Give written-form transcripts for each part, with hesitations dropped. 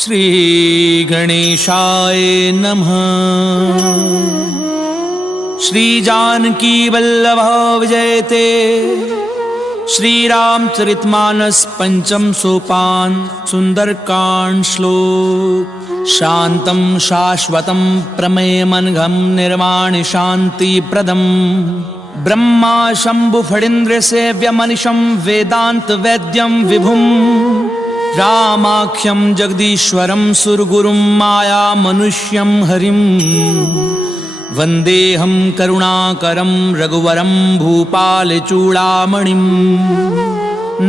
श्री गणेशाय नमः। श्री जानकी वल्लभ विजयते। श्री रामचरितमानस पंचम सोपान सुंदरकांड श्लोक। शांतं शाश्वतं प्रमेयमनघं निर्वाण शांति प्रदम ब्रह्मा शंभु फणीन्द्र सेव्यमनिशं वेदांत वैद्यं विभुं रामाख्यं जगदीश्वरं सुरगुरुं माया मनुष्यं हरिं वन्देऽहं करुणाकरं रघुवरं भूपालचूडामणिं।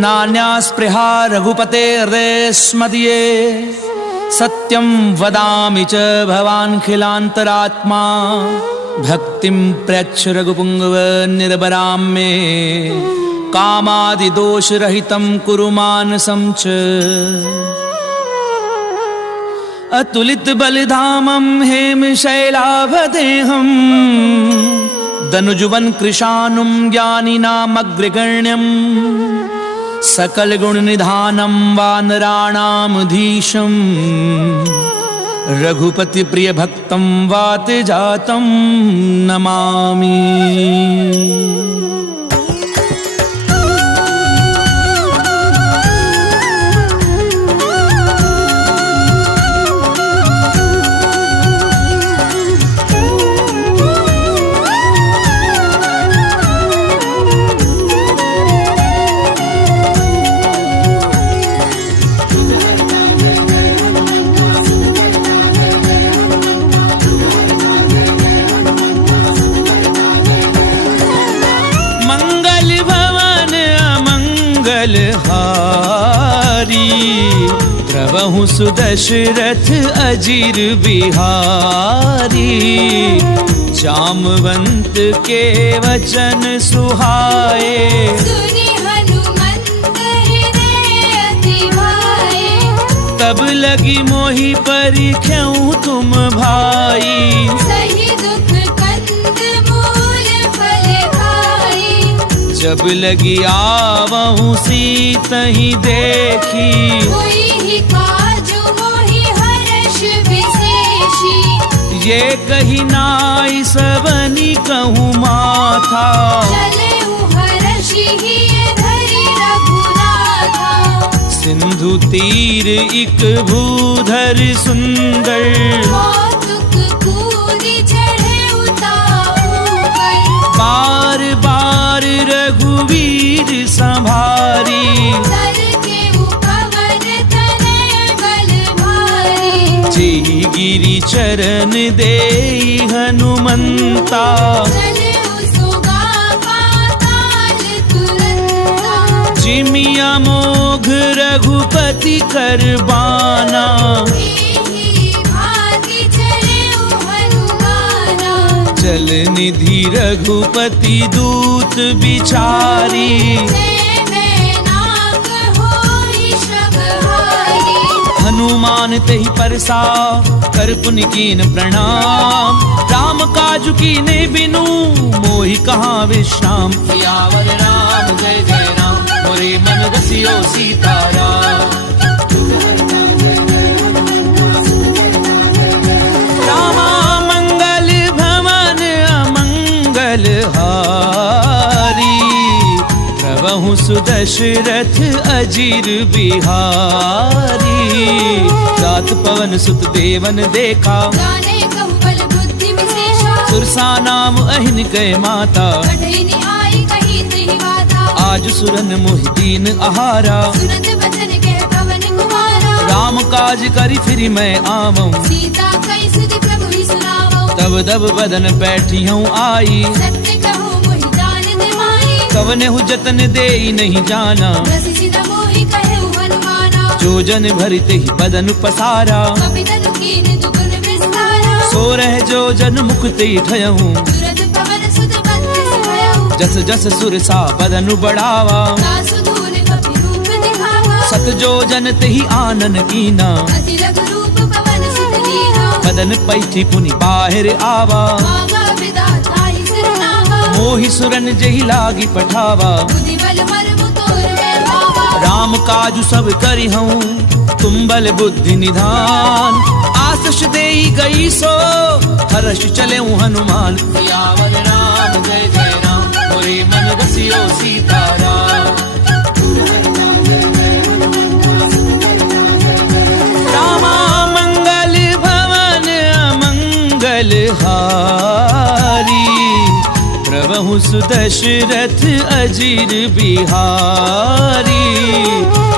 नान्यास्पृहा रघुपतेर्देस्मदीये सत्यं वदामि च भवान्खिलान्तरात्मा। भक्तिं प्रयच्छ रघुपुंगव निर्भरां मे कामादिदोषरहितं कुरु मानसं च। अतुलित बलिधामं हेमशैलाभदेहं दनुजुवन कृशानुं ज्ञानिनामग्रगण्यं सकलगुणनिधानं वानराणामधीशं रघुपति प्रिय भक्तं वातजातं नमामि। प्रभु सुदशरथ अजीर बिहारी। जामवंत के वचन सुहाए सुनि हनुमंत हृदय अति भाए। तब लगी मोहि परिख्यऊ तुम भाई। सही दुख कंद मूल फल खाई। जब लगी आवहु सीतहि देखी। कोई ही काजु मोहि हर्ष विशेषी। ये कही नाई सबनी कहूँ माथा। चलेउ हर्षि हिय धरि रघुनाथा। सिंधु तीर इक भूधर सुंदर। कौतुक कूरि चढ़ेउ ताऊ पर। बार बार रघुवीर संभारी। सर केउ पवन तनय बल भारी। जेहि गिरि चरण देई हनुमंता। चलेउ सुगा पाताल तुरंता। जिमिया मोघ रघुपति कर बाना। एहि भाति चलेउ हनुमाना। चल निधि रघुपति दूत बिचारी। जय मैनाक होई शबहारी। हनुमान तेहि परसा कर पुनि कीन प्रणाम। राम काजु कीने बिनु मोहि कहाँ विश्राम। सियावर राम जय जय राम मोरे मन रसियो सीताराम। रामा मंगल भवन अमंगल हारी। प्रभु सुदशरथ अजीर बिहारी। रात पवन सुत देवन देखा। गाने कहु बल बुद्धि विशेषा। सुरसा नाम अहिन गए माता। कठिन आई कही त्रिहि बाधा। आज सुरन मोहि दीन आहारा। सुनत बचन कह पवन कुमारा। राम काज करि फिरि मैं आवऊं। सीता कई सुधि प्रभु ही सुनावो। तब दब बदन बैठी हूँ आई। सत्य कहु मोहि दान दिमाई। कवने हु जतन देई नहीं जाना। रस सिद मोहि कहेउ हनुमाना। जो जन भरिते ही बदन पसारा। कपितनु कीन दुगुन विस्तारा। सो रह जो जन मुख ते ठयहूँ। तुरत पवन सुत बंधि भयउ। जस जस सुरसा बदनु बढ़ावा। दासु दूर कपि रूप दिखावा। सत जो जन तेहि आनन कीना। अति लघु रूप पवन सुत लीना। बदन पैठी पुनि बाहिर आवा। मांगा विधाता ही सिरनावा। मोहि सुरन जहि लागी पठावा। बुद्धि बल मर्मु तोर में भावा। राम काजु सब करी हूँ तुम बल बुद्धि निधान, आशीष देई गई सो हर्ष चले हनुमान। सियावर राम जय जय राम, मोरे मन रसियो सीताराम। रामा मंगल भवन अमंगल हारी, प्रभु सुदशरथ अजीर बिहारी।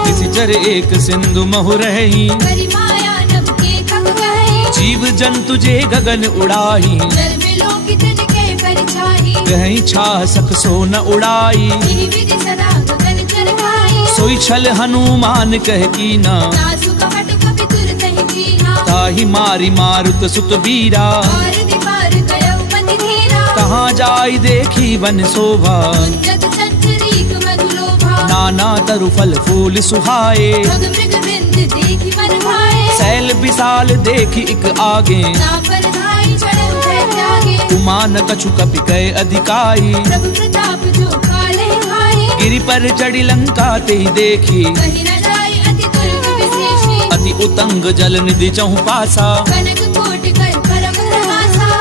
निशिचर एक सिंधु महु रही, करी माया नभ के थक गए। जीव जंतु जे गगन उड़ाही, जल बिलों की तिनके परिछाई। कहीं छा सक सो न उड़ाई, यही विधि सदा गगन चरकाई। सोई छल हनुमान कह कीना, तासु कपट कपि तुरत ही कीना। ताहि मारी मारुत सुत बीरा, और दीवार गयो पति धीरा। कहाँ जाई देखी वन शोभा, जग चंचरीक मधुलोभा। नाना तरु फल फूल सुहाए, भग मृग बिंद देखि मन भाए। सैल विशाल देखी इक आगे, तापर धाई चढ़े उठे त्यागे। उमा न कछु कपि कय अधिकाई। प्रभु प्रताप जो काले भाई। गिरि पर चढ़ी लंका ते देखी, कहीं न जाई अति दुर्ग विशेषी। अति उतंग जल निधि चहु पासा, कनक कोटि कर परम प्रभासा।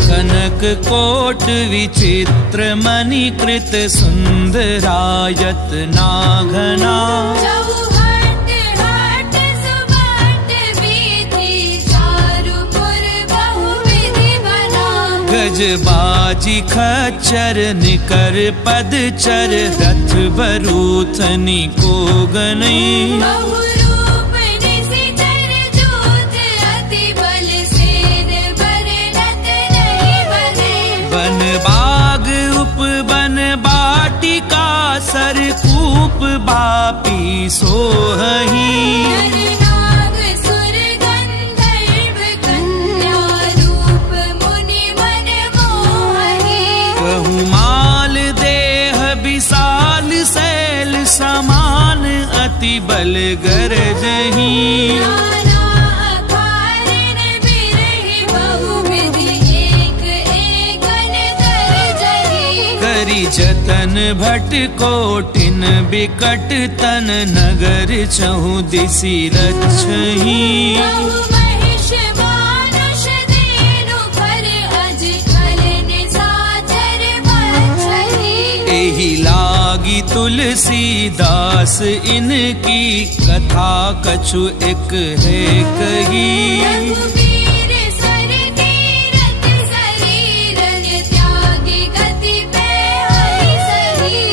कनक कोट विचित्र मणिकृत सुंदरायत नाघना। चौहट हट सुबट विधि, चारुपुर बहुविधि बना। गजबाजी खच्चर निकर पदचर, रथ बरूथनी को गनई। बहुरूप निशिचर जूत, अति बल सेन बरनत नहीं बने। बन बाग उपवन बाटिका, सरकूप बापी सोहही। नर नाग सुर गंधर्व, कन्या रूप मुनि मन मोहि। बहुमाल देह विशाल, शैल समान अति बल गरजही। नाना अखारन बिरहि, बहुविधि एक एकन गरजहि। करी जतन भट कोटिन बिकट तन, नगर चहु दिसि रक्षही। बहु महिष मानुष देनु, पर अज कल निशाचर बछहि। एहि लागी तुलसीदास, इनकी कथा कछु एक है कही। रघुवीर सर तीरथ शरीरन, त्यागी गति पे हरि सही।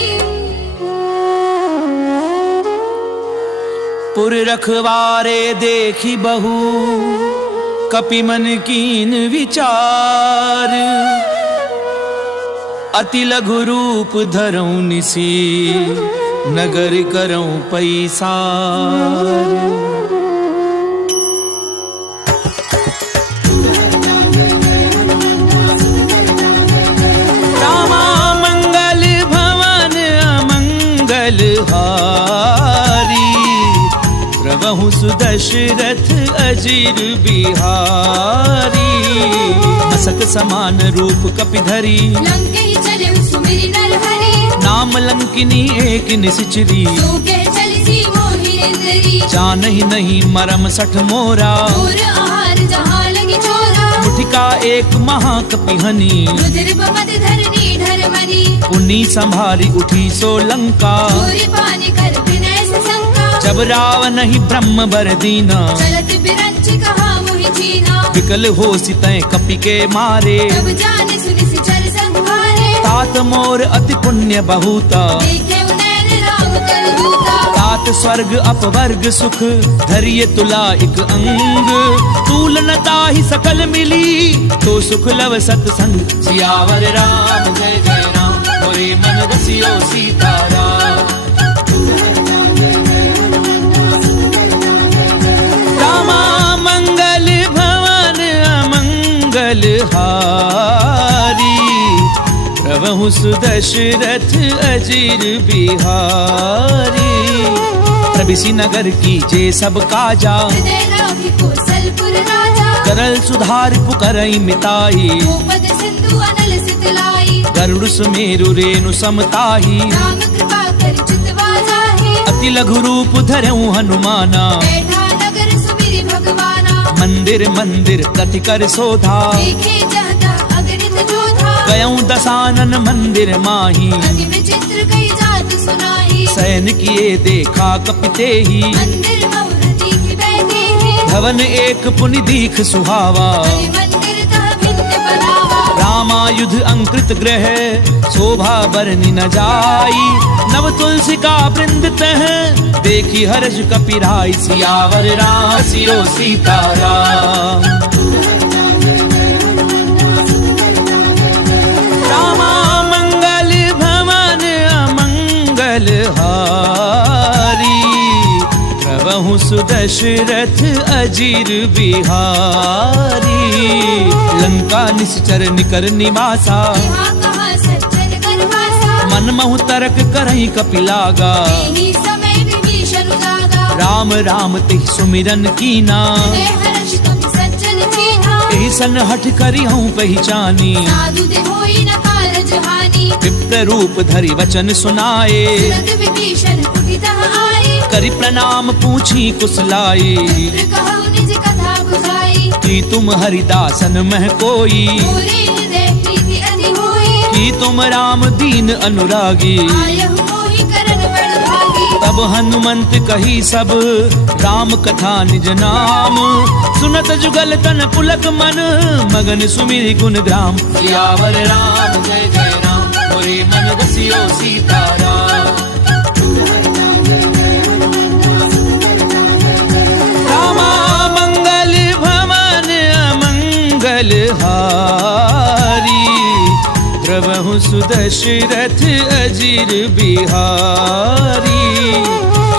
पुर रखवारे देखी बहु, कपि मन कीन विचार। अति लघु रूप धरऊं निसी, नगर करऊं पैसार। रामा मंगल भवन अमंगल हारी, प्रभु सुदशरथ अजीर बिहारी। मसक समान रूप कपि धरी, लंकेहि चले सुमिरि नरहरि। नाम लंकिनी एक निशिचरी। सो कह चलिसी मोहि निंदरी। जानहि नहीं मरम सठ मोरा, और आहार जहाँ लगी छोरा। मुठिका एक महाकपिहनी, रुधिर बमद धरनी ढरमनी। पुनी संभारी उठी सो लंका। चोरी पानी कर विनय से शंका। जब रावण ही ब्रह्म बर दीना, चलत बिरंच कहा मोहि चीना। विकल हो सितय कपि के मारे। तब जाने सुनि सिचर संहारे। तात मोर अति पुण्य बहुता, देखे उनैन राम कर दूता। तात स्वर्ग अपवर्ग सुख, धरिय तुला एक अंग। तूलनता ही सकल मिली, तो सुख लव सत्संग। सियावर राम जय जय राम, मोरे मन रसियो सीताराम। रामा मंगल भवन अमंगल हारी, प्रभु सुदशरथ अजीर बिहारी। प्रभिसी नगर की जे सब काजा, हृदय राखी कौशलपुर राजा। सरल सुधार पुकरई मिताई भूपद सिंधु अनल सितलाई गरुड़ सुमेरु रेणु समताही राम कृपा कर चितवा जाहे अति लघु रूप धरऊं हनुमाना बैठा नगर सुमिरि भगवाना मंदिर मंदिर प्रति कर शोधा देखे जहता अगणित जोधा गयऊं दसानन मंदिर माही अति विचित्र कई जात सुनाई सैन किए देखा कपिते ही मंदिर बहुरति की बैठे हैं भवन एक पुनि दीख सुहावा हरि मंदिर तह भिन्न बनावा रामायुध अंकृत ग्रह शोभा बरनि न जाई नव तुलसी का वृंद तह देखी हर्ष कपिराई सियावर राम सियो सीताराम रामा मंगल भवन अमंगल हारी प्रभु सुदशरथ अजीर बिहारी लंका निश्चर निकर निवासा यहाँ कहाँ सज्जन करवासा मन महु तरक करही कपिलागा यही समय विभीषण जागा राम राम तिह सुमिरन कीना हृदय हर्ष कपि सज्जन छीना एहि सन हठ करी हूँ पहचानी साधु दे होई न कारज हानि विप्र रूप धरि वचन सुनाए तुरंत विभीषण उठितः आए करि प्रणाम पूछी कुशलाई मित्र कहु निज कथा बुझाई कि तुम हरिदासन मह कोई मोरे हृदय प्रीति अति होई कि तुम राम दीन अनुरागी आयहु मोहि करन बड़ भागी तब हनुमंत कही सब राम कथा निज नाम सुनत जुगल तन पुलक मन मगन सुमिरि गुण ग्राम सियावर राम जय जय राम मोरे मन बसियो सीताराम रामा मंगल भवन अमंगल हारी प्रभु सुदशरथ अजीर बिहारी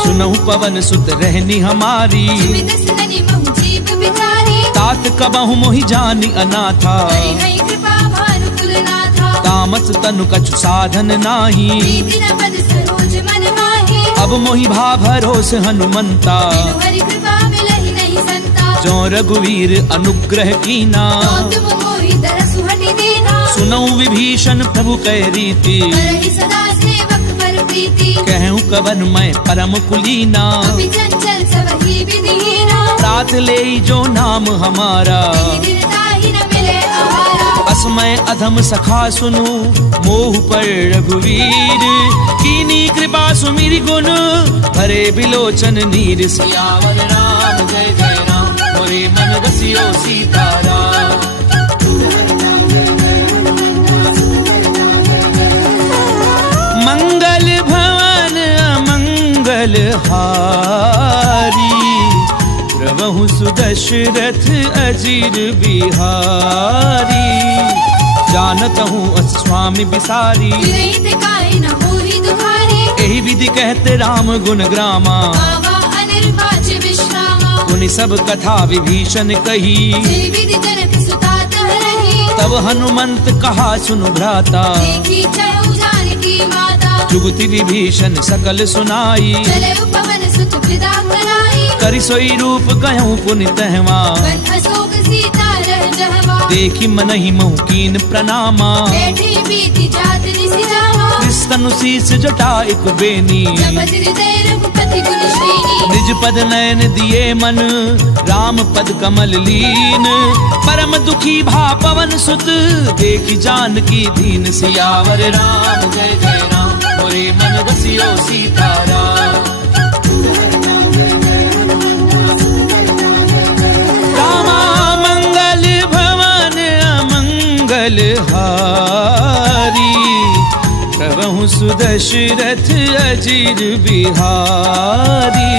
सुनहु पवन सुत रहनी हमारी सुमित सदनि महु जीव बिचारी तात कबहु मोहि जानी अनाथा हरि कृपा भानु कुलनाथा तामस तनु कछु साधन नाही प्रीति न पद सरोज मन माही अब मोहि भा भरोस हनुमंता बिनु हरि कृपा मिलहि नहीं संता जो रघुवीर अनुग्रह कीना तो तुम मोहि दरसु हटि दीना सुनऊ विभीषण प्रभु कै रीति करहि सदा सेवक पर प्रीति कहूँ कवन मैं परम कुलीना कपि चंचल सबहि विधिहीना प्रात ले जो नाम हमारा दीनताहि न मिले आहारा असमय अधम सखा सुनु मोह पर रघुवीर कीनी कृपा सुमिरि गुण भरे बिलोचन नीर सियावर राम जय जय राम मोरे मन बसियो सीताराम मंगल भवन अमंगल हारी प्रभु सुदशरथ अजीर बिहारी जानत हूँ स्वामी बिसारी विरहित काहे न होहि दुखारी एहि विधि कहते राम गुण ग्रामा बाबा अनिर्वाच विश्रामा गुनि सब कथा विभीषण कही जे विधि जनक सुता तह रही तब हनुमंत कहा सुनु भ्राता देखी चहु जानकी माता जुगति विभीषण सकल सुनाई चले पवन सुत विदा कराई करि सोई रूप गयऊं पुनि तहवा बन अशोक सीता रह जहवा देखी मनहि महु कीन प्रणामा बैठी बीती जात निसि जावा स्तनु शीस जटा एक बेनी जपत हृदय रघुपति गुण श्रेणी निज पद नयन दिए मन राम पद कमल लीन परम दुखी भा पवन सुत देखी जानकी दीन सियावर राम जय जय राम मोरे मन बसियो सीताराम रामा मंगल भवन अमंगल हारी प्रभु सुदशरथ अजीर बिहारी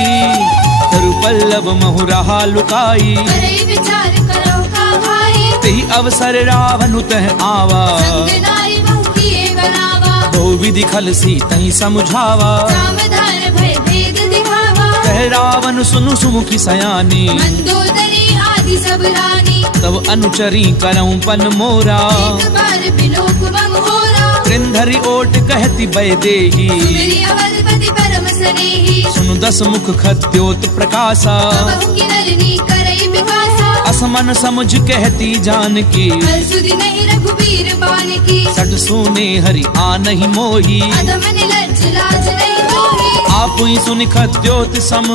तरु पल्लव महु रहा लुकाई करे विचार करो का भाई तेहि अवसर रावण तह आवा संग नारी बहु किए बनावा बहु विधि खल सी तहि समझावा सावधान भय भेद दिखावा कह रावण सुनु सुमुखी सयानी मंदोदरी आदि सब रानी तब अनुचरी करऊं पन मोरा एक बार बिलोक बमोरा त्रिंधरी ओट कहती बय देही मेरी अवधपति परम स्नेही सुनु दस मुख खद्योत प्रकाशा बहु की नलिनी करई विकासा असमन समझ कहती जानकी, हल सुधि नहीं रघुबीर बान की। सट सुने हरि आनहि मोही, अधम निलज्ज लाज नहीं तोही। आप ही सुनि खद्योत सम,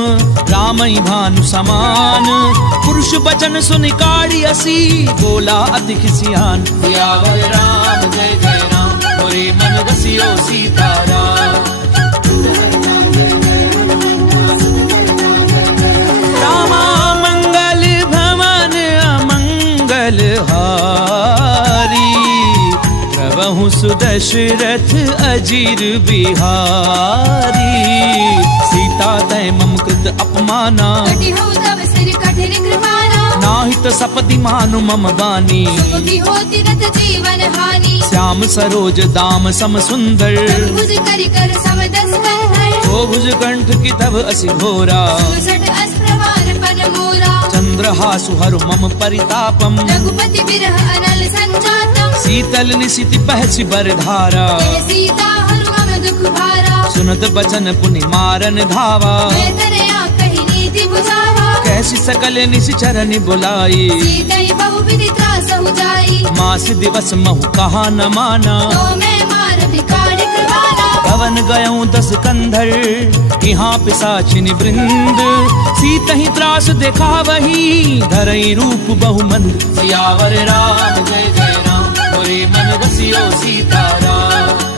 राम ही भानु समान। पुरुष बचन सुनि काढ़ी असी, बोला अति खिसियान। सियावर राम जय जय राम, मोरे मन रसियो सीताराम। रामा मंगल भवन अमंगल हारी, प्रभु सुदशरथ अजीर बिहारी। सीता तय मम कृत अपमाना, कटि हो तव सिर कठिन कृपाना। नाहित सपति मानु मम बानी, सुखी होती नत जीवन हानि। श्याम सरोज दाम सम सुंदर, भुज करि कर सम दस कंधर। ओ भुज कंठ की तब असि घोरा, 64 अस्त्रवार पन मोरा। चंद्रहासु हरु मम परितापम, रघुपति बिरह अनल संजातम। शीतल निशिति बहसि बरधारा, जय सीता हरु मम दुख भारा। सुनत बचन पुनि मारन धावा। मैं तनया कहि नीति बुझावा। कैसी सकल निशिचरनि बुलाई, सीतई बहु विधि त्रासहु जाई। मास दिवस महु कहा न माना। तो मैं मार भिखारी कृपाना। भवन गयऊँ 10 कंधर, यहाँ पिशाचिनि वृंद। सीतहि त्रास देखावही, धरई रूप बहुमंद। सियावर राम जय जय राम, मोरे मन रसियो सीताराम।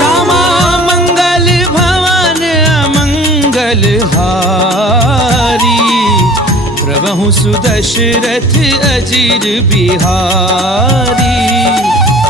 रामा मंगल भवन अमंगल हारी, प्रभु सुदशरथ अजीर बिहारी।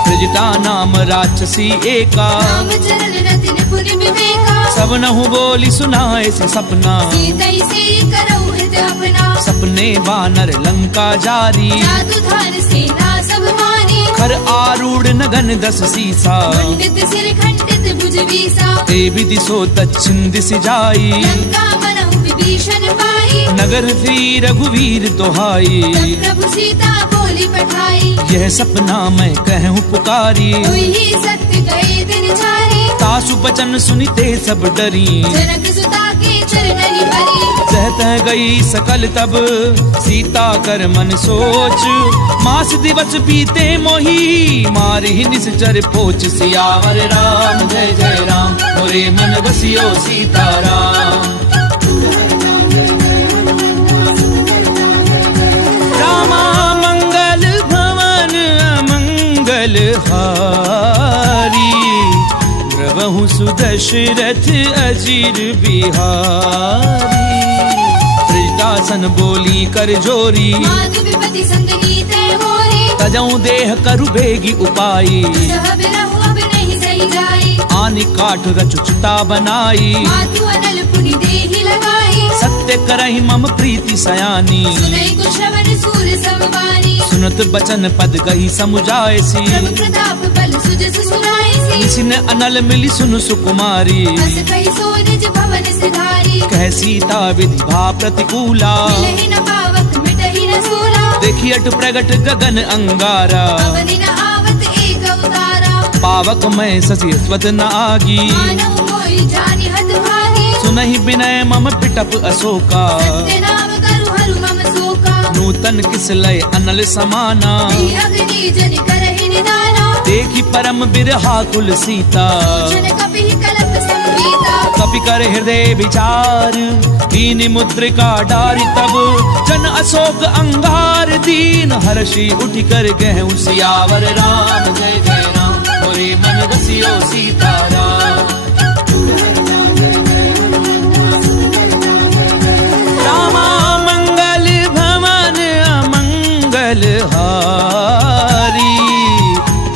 प्रजटा नाम राक्षसी एका, राम चरण रतिन पुनि विवेका। सब नहु बोली सुनाए से सपना। सीतई से करऊ हित अपना। सपने बानर लंका जारी, जादू धार सेना सब मानी। खर आरूढ़ नगन 10 सीसा। खंडित सिर खंडित भुज बीसा। ते विधि सो दक्षिण दिशि जाई, लंका मनहु विभीषण पाई। नगर फिरी रघुवीर दोहाई। तब प्रभु सीता बोली पठाई। यह सपना मैं कहूँ पुकारी, हुई ही सत्य गए दिन चारी। तासु बचन सुनिते सब डरी। जनक सुता के चरणनि भरी। सहत गई सकल तब, सीता कर मन सोच। मास दिवस बीते मोही, मारहि निश्चर पोच। सियावर राम जय जय राम, मोरे मन बसियो सीताराम। रामा मंगल भवन अमंगल हारी, प्रभु सुदशरथ अजीर बिहारी। ब्रजदासन बोली कर जोरी, माधु विपति संग नीते मोरी। तजऊ देह करु बेगी उपाई। सह बिरहु अब नहीं सही जाई। आनि काठ रचुचता बनाई, मातु अनल पुनि देहि लगाई। सत्य करहि मम प्रीति सयानी। सुनई कुछ श्रवण सूर समवानी। सुनत बचन पद गही समुझायसी। प्रभु प्रताप बल सुजस सुनाईसी। निसिन अनल मिली सुनु सुकुमारी। हस कहि सो निज भवन सिधारी। कह सीता विधि भा प्रतिकूला, मिलहि न पावक मिटहि न सूला। देखी अट प्रगट गगन अंगारा। अवनि न आवत एक अवतारा। पावक मैं शशि स्वत न आगी, मानव मोहि जानि हत भागी। सुनहि विनय मम पिटप अशोका। सत्य नाम करु हरु मम शोका। नूतन किस लय अनल समाना। ही अग्नि जनि करहि निदाना। देखी परम बिरहा कुल सीता। जन कपिहि कलप संगीता। कपि कर हृदय विचार, दीन मुद्रिका डारी। तब जन अशोक अंगार, दीन हर्षि उठि कर गहु। सियावर राम जय जय राम, मोरे मन रसियो सीताराम। रामा मंगल भवन अमंगल हारी,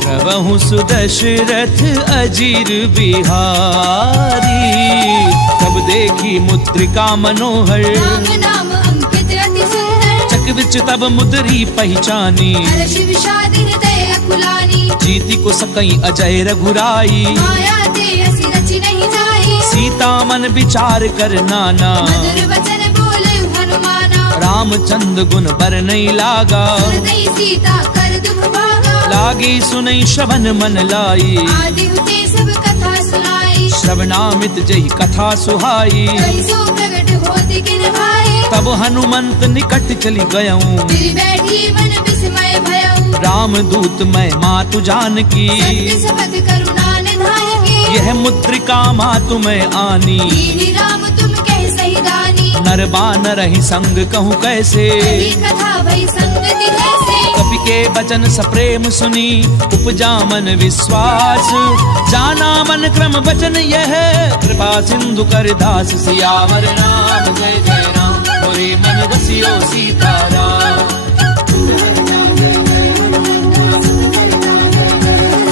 प्रभु सुदशरथ अजीर बिहारी। तब देखी मुद्रिका मनोहर, राम नाम अंकित अति सुंदर। चक विच तब मुद्री पहचानी। हर्ष विषाद हृदय अकुलानी। जीति को सकई अजय रघुराई। माया ते असि रचि नहीं जाई। सीता मन विचार कर नाना। मधुर वचन बोले हनुमाना। रामचंद्र गुण बर नहीं लागा। सुरदई सीता कर दुख भागा। लागी सुनई श्रवण मन लाई। आदि हुते सब कथा सुनाई। श्रवणामित जही कथा सुहाई। कहि सो प्रगट हो पति किन भाई तब हनुमंत निकट चली गयऊं फिर बैठी मन विस्मय भयऊ राम दूत मैं मातु जानकी सत्य शपथ करुणा निधान की यह मुद्रिका मातु मैं आनी दीनी राम तुम कह सही दानी नर बानर ही संग कहूँ कैसे कही कथा भई संगति जैसे कपि के वचन सप्रेम सुनी उपजा मन विश्वास जाना मन क्रम वचन यह कृपा सिंधु कर दास सियावर राम जय जय राम मोरे मन रसियो सीताराम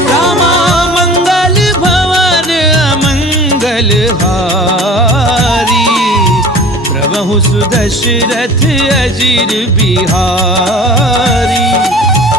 रामा मंगल भवन मंगल हारी प्रभु सुदशरथ अजीर बिहारी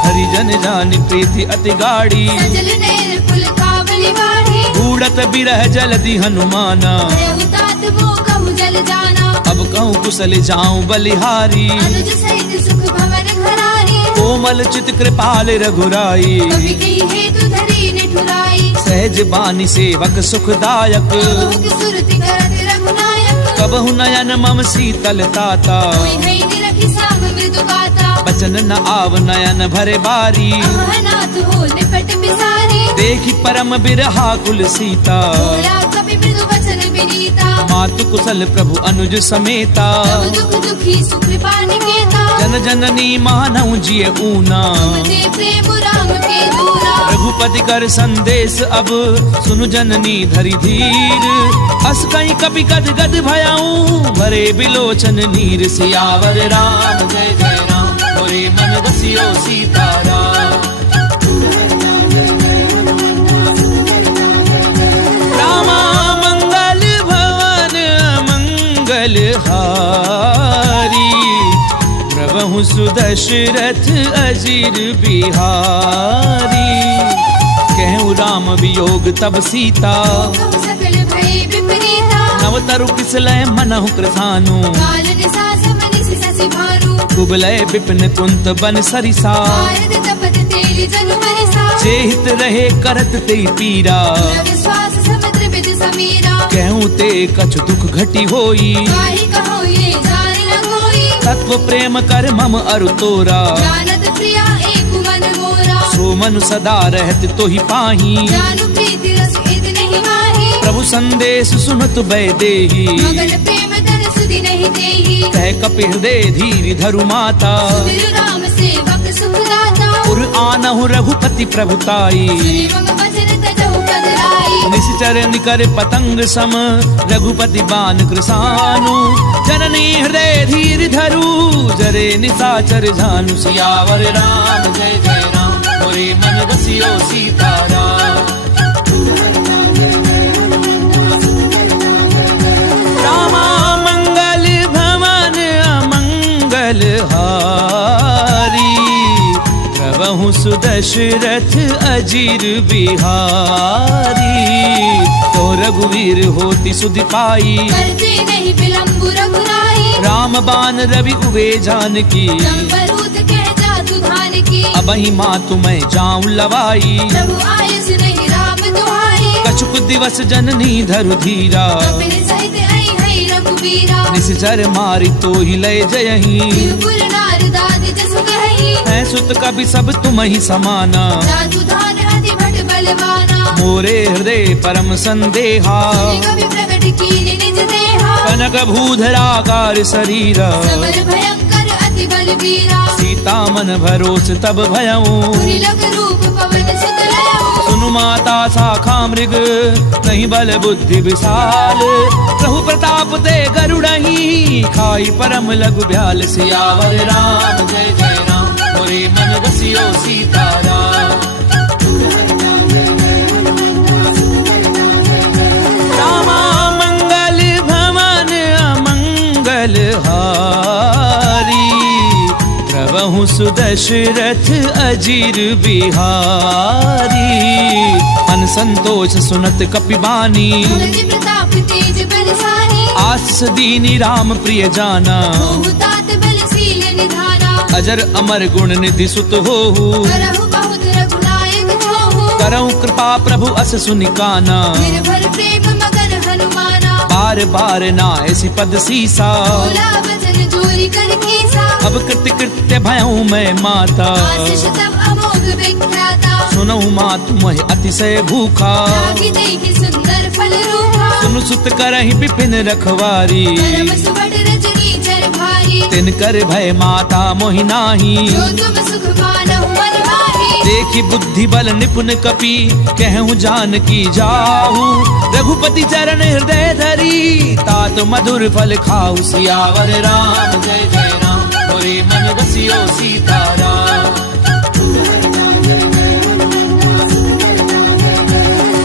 हरिजन जान प्रीति अति गाड़ी सजल नैन कुल कावली बाढ़ी उड़त बिरह जलधि हनुमाना भयउ तात वो कहु जल जाना अब कहूँ कुशल जाऊं बलिहारी अनुज सहित सुख भवन घरारी कोमल चित कृपाल रघुराई कवि कही हेतु धरी निठुराई सहज बानी सेवक सुखदायक कबहु की सुरति करत रघुनायक कबहु नयन मम शीतल ताता कोई नहीं निरखी साम मृदु गाता बचन न आव नयन भरे बारी अहनाथ हो निपट बिसारी देखी परम बिरहा कुल सीता बोला कवि मृदु वचन विनीता मातु कुशल प्रभु अनुज समेता प्रभु दुख दुखी सुकृपा निकेता जन जननी मानव जिय ऊना तुमते प्रेम राम के दूरा रघुपति कर संदेश अब सुनु जननी धरि धीर अस कहीं कपि गद गद भयाऊं भरे बिलोचन नीर सियावर राम जय जय राम मोरे मन रसियो सीताराम रामा मंगल भवन मंगल हारी प्रभु सुदशरथ अजीर बिहारी कहूँ राम वियोग तब सीता कहु सकल भय विपरीता नव तरु किसलय मनहु कृतानु काल निसास मनिसि शशि भानु कुबलय विपिन कुंत बन सरिसा भारत तपत तेली जनु बरसा चेहित रहे करत ते पीरा विश्वास समुद्र विद समीरा कहूँ ते कछु दुख घटी होई काहि कहो ये जान न कोई तत्व प्रेम कर मम अरु तोरा जानत प्रिया एक मन मोरा सो मनु सदा रहत तो ही पाही जानु प्रीति रस इत नहीं माही प्रभु संदेश सुनत बै देही मगन प्रेम धन सुधि नहीं देही कह कपि हृदय धीर धरु माता सुमिर राम सेवक सुखदाता पुर आनहु रघुपति प्रभुताई सुनि मम वचन तजहु कदराई निश्चर निकर पतंग सम रघुपति बान कृसानु जननी हृदय धीर धरु जरे निशाचर झानु सियावर राम जय जय राम मोरे मन रसियो सीताराम रामा मंगल भवन अमंगल हारी प्रभु सुदशरथ अजीर बिहारी तो रघुवीर होति सुधि पाई करते नहीं विलंबु रघुराई राम बान रवि उबे जानकी चंपरूत कह जातु धान की अबहि मातु मैं जाऊं लवाई प्रभु आयस नहीं राम दुहाई कछुक दिवस जननी धरु धीरा कपिल सहित आई हई रघुबीरा निश्चर मारि तो ही लय जयही बिरपुर नारदादि जसु गहई है सुत कभी सब तुम ही समाना जातु धान अति भट बलवाना मोरे हृदय परम संदेहा सुनि कवि प्रकट कीन निज देहा कनक भूधराकार शरीरा समर भयंकर अति बलवीरा सीता मन भरोस तब भयऊं पुरी लग रूप पवन सुत लयऊ सुनु माता शाखा मृग नहीं बल बुद्धि विशाल प्रभु प्रताप ते गरुड़ही खाई परम लघु ब्याल सियावर राम जय जय राम मोरे मन रसियो सीताराम रामा मंगल भवन अमंगल हारी प्रभु सुदशरथ अजीर बिहारी मन संतोष सुनत कपिबानी तुलसी प्रताप तेज बलसानी आस दीनी राम प्रिय जाना मोह तात बलशील निधाना अजर अमर गुण निधि सुत होहु करहु बहुत रघुनायक छोहु करहु कृपा प्रभु अस सुनिकाना निर्भर प्रेम मगन हनुमाना बार बार ना ऐसी पद सीसा, बोला वचन जोरी कर कीसा, अब कृत्य कृत्य भयऊ मैं माता, आशीष तब अमोघ विख्याता, सुनऊ मात मोहि अतिशय भूखा, लागी देखी सुंदर फल रूपा, सुन सुत करहि विपिन रखवारी, परम सुबट रजनी चर भारी, तिन कर भय माता मोहि नाही, जो तुम सुख मानहु मन माही, देखी बुद्धि बल निपुण कपि, कहूँ जान की जाहू, रघुपति चरण हृदय धरी, तात मधुर फल खाऊ, सियावर राम जय जय राम, मोरे मन रसियो सीताराम।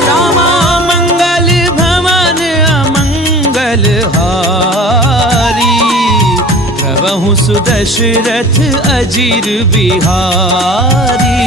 रामा मंगल भवन अमंगल हारी, प्रभु सुदशरथ अजीर बिहारी,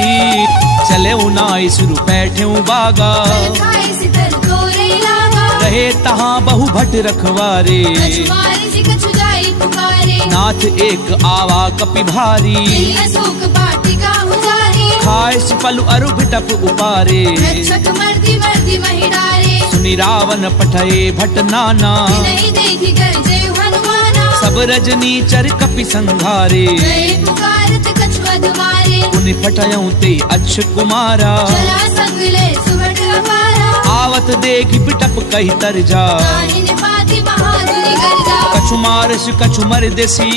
चले उनाई सुरु बैठे बागा, खाए सितर तोरे लागा, रहे तहाँ बहु भट रखवारे, कछु मारे से कछु जाए पुकारे, नाथ एक आवा कपि भारी, दिल अशोक वाटिका उजारे, खाए सिपलु अरु बिटप उपारे, रक्षक मर्दी मर्दी महिडारे, सुनि रावण पठये भट नाना, नहीं देखी कर जय हनुमाना, सब रजनी चर कपि संघारे, जय पुकारत कछु अधमारे, पुनि पठयऊ ते अक्ष कुमारा, चला संग ले सुबट अपारा, आवत देखि बिटप कहि तर जा, काहिन पाति बहादुरी गर्जा, कछु मारस कछु मर देसी,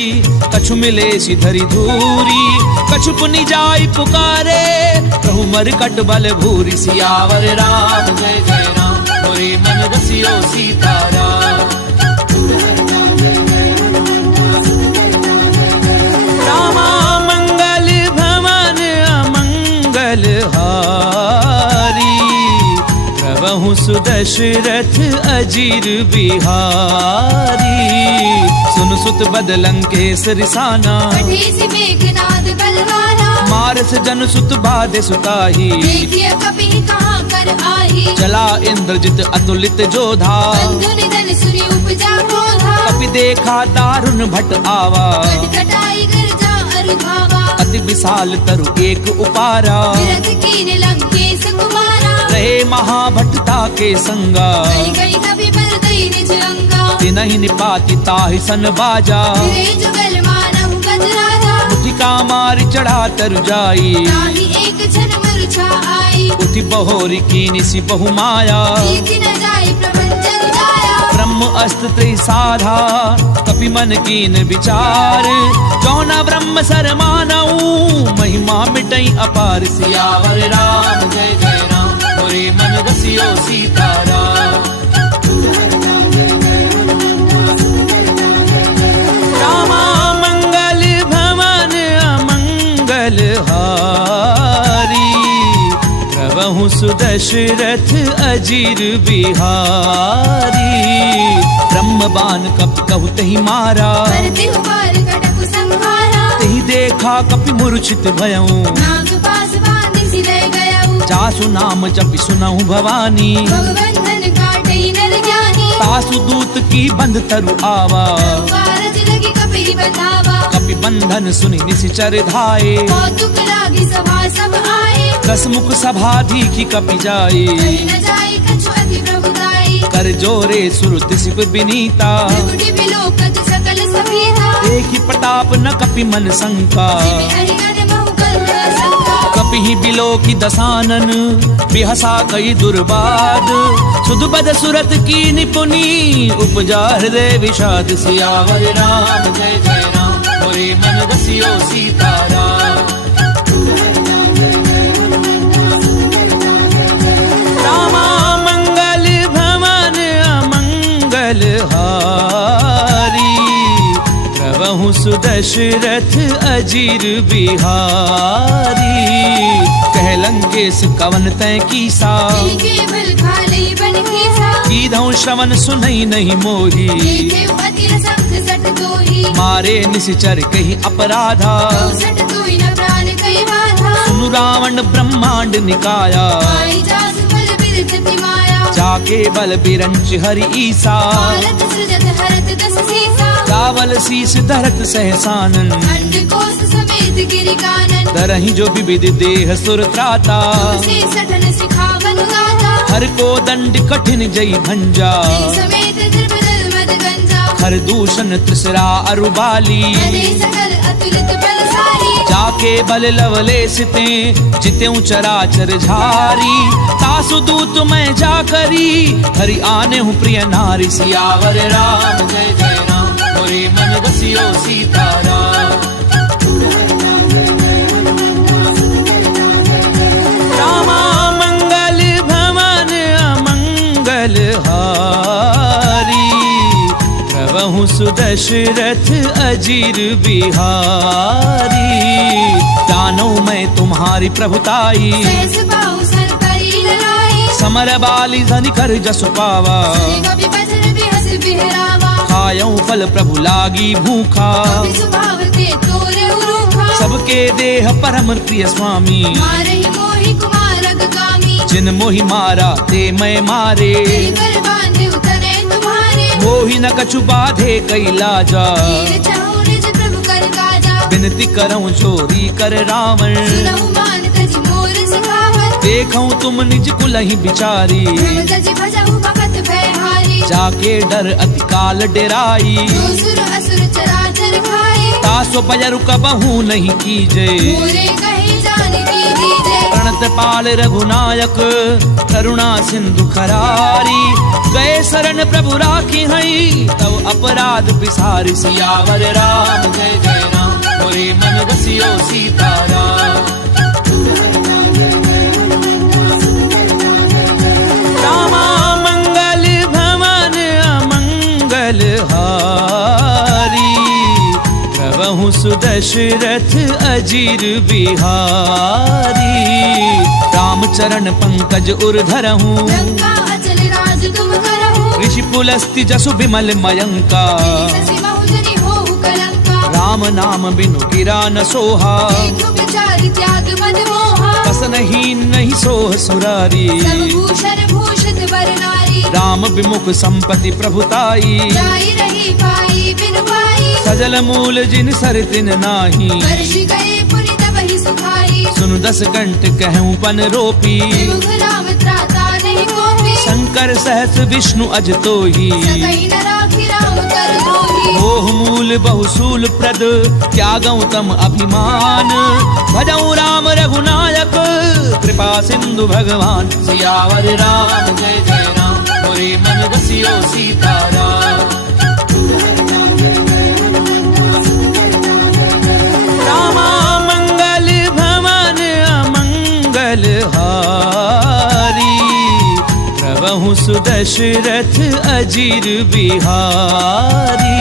कछु मिले सी धरी धूरी, कछु पुनि जाई पुकारे, प्रभु मर कट बल भूरी, सियावर राम जय जय राम, मोरे मन रसियो सीताराम। रामा मंगल भवन अमंगल हारी, प्रभु सुदशरथ अजीर बिहारी, सुन सुत बदलंकेश रिसाना, पठेसी मेघनाद बलवाना, मारस जन सुत बाधे सुताही, देखिए कपि कहाँ कर आही, चला इंद्रजित अतुलित जोधा, बंधु निधन सूर्य उपजा क्रोधा, कपि देखा दारुण भट आवा, कटकटाई गर्जा अरु धावा, अति विशाल तरु एक उपारा, विरथ कीन लंकेश कुमारा, रहे महाभटता के संगा, गई गई कपि पर दई निज अंगा, तिनहि निपाति ताहि सन बाजा, फिरे जुगल मानहु गजराजा, मुठिका मारि चढ़ा तरु जाई, ताहि एक क्षण मूर्छा आई, उठि बहोरी कीनि सि बहु माया, जीति न जाए प्रपंचन जाया, ब्रह्म अस्त्र त्रिसाधा, कपि मन कीन विचार, जौना ब्रह्म सर मानऊ, महिमा मिटई अपार, सियावर राम जय जय राम, मोरे मन रसियो सीताराम। रामा मंगल भवन अमंगल हारी, प्रभु सुदशरथ अजीर बिहारी, ब्रह्म बान कपि कहु तहि मारा, करते हुबार कटक संहारा, तहि देखा कपि मूर्छित भयऊ, नाग पास बांधि सिरे गयऊ, जासु नाम जपि सुनहु भवानी, भगवंधन काटै नर ज्ञानी, तासु दूत की बंध तरु आवा, कारज लगी कपि बतावा, कपि बंधन सुनि निशिचर धाये, कौतुक लागी सभा सब आए, दसमुख सभा दीखि कपि जाए, कहीं न जाए कछु अति प्रभुदाई, कर जोरे सुरत सिप बिनीता, त्रिपुटी बिलोकत सकल सभीता, देखि प्रताप न कपि मन शंका, जिमि अहिगन बहु करुणा शंका, कपि ही बिलोकि दसानन, बिहसा कई दुर्बाद, सुधबद सुरत की निपुनी, उपजा हृदय विषाद, सियावर राम जय जय राम, मोरे मन रसियो सीताराम। रामा मंगल भवन अमंगल हारी, प्रभु सुदशरथ अजीर बिहारी, कह लंकेश कवन तय कीसा, जिनके बल खाले बन कीसा, कीधौ श्रवण सुनई नहीं मोही, देखे अति रसंख सट दोही, मारे निशिचर कही अपराधा, सट दोही न प्राण कई बाधा, सुनु रावण ब्रह्मांड निकाया, आई जासु बल बिरधति माया, जाके बल बिरंच हरि ईसा, भारत सृजत हरत दस सीसा, चावल शीस धरत सहसानन, खंड कोस समेत गिरि कानन, तरहि जो विविध देह सुर त्राता, से सठन सिखावन गाथा, हर को दंड कठिन जय भंजा, समेत द्रपद हर दूषण त्रिसरा अरुबाली अरे सकल अतुलित बलशाली जाके बल लवले सिते जित्यूं चराचर झारी तासु दूत मैं जा करी हरि आने हूँ प्रिय नारी सियावर राम जय जय राम मोरे मन बसियो सीताराम रामा मंगल भवन अमंगल हारी प्रभु सुदशरथ अजीर बिहारी जानो मैं तुम्हारी प्रभुताई सहस बाहु सन परी ललाई समर बाली धनि कर जसु पावा सुनि कपि बचन बिहस बिहरावा खायऊं फल प्रभु लागी भूखा कपि स्वभाव ते तोरे उरूखा सबके देह परम प्रिय स्वामी मारहि मोहि कुमार अगगामी जिन मोहि मारा ते मैं मारे तेरी पर बांधे उतने तुम्हारे मोहि न कछु बाधे कैलाजा तीर चाहूं निज प्रभु कर काजा विनती करऊं चोरी कर रावण सुनहु मान तजि मोर सिखावत देखऊं तुम निज कुलहि बिचारी प्रभु तजि भजहु भगत भयहारी जाके डर अति काल डेराई जो सुर असुर चराचर खाए तासो बजरु कबहू नहीं कीजे मोरे कहे जान की दीजे प्रणत पाल रघुनायक करुणा सिंधु खरारी गए शरण प्रभु राखी हई तब अपराध बिसारी सियावर राम जय जय राम मोरे मन बसियो सीताराम रामा मंगल भवन अमंगल हारी प्रभु सुदशरथ अजीर बिहारी रामचरण पंकज उर्धरहूँ लंका अचल राज तुम करहु ऋषि पुलस्ति जसु विमल मयंका ससी बहुजनी होहु कलंका राम नाम बिनु गिरा न सोहा देखो विचार त्याग मद मोहा कसनहीन नहीं सोह सुरारी सब भूषण भूषित वर नारी राम विमुख संपत्ति प्रभुताई जाई रही पाई बिन पाई सजल मूल जिन सर तिन नाही वर्ष गए पुनि तबहि सुखाई सुन दस कंठ कहूँ पन रोपी मुख राम त्राता नहीं कोपी शंकर सहस विष्णु अज तोही सकहि न राखी राम कर द्रोही मोह मूल बहुसूल प्रद त्यागं तम अभिमान भजऊ राम रघुनायक कृपा सिंधु भगवान सियावर राम जय जय राम मोरे मन बसियो सीताराम रामा मंगल भवन अमंगल हारी प्रभु सुदशरथ अजीर बिहारी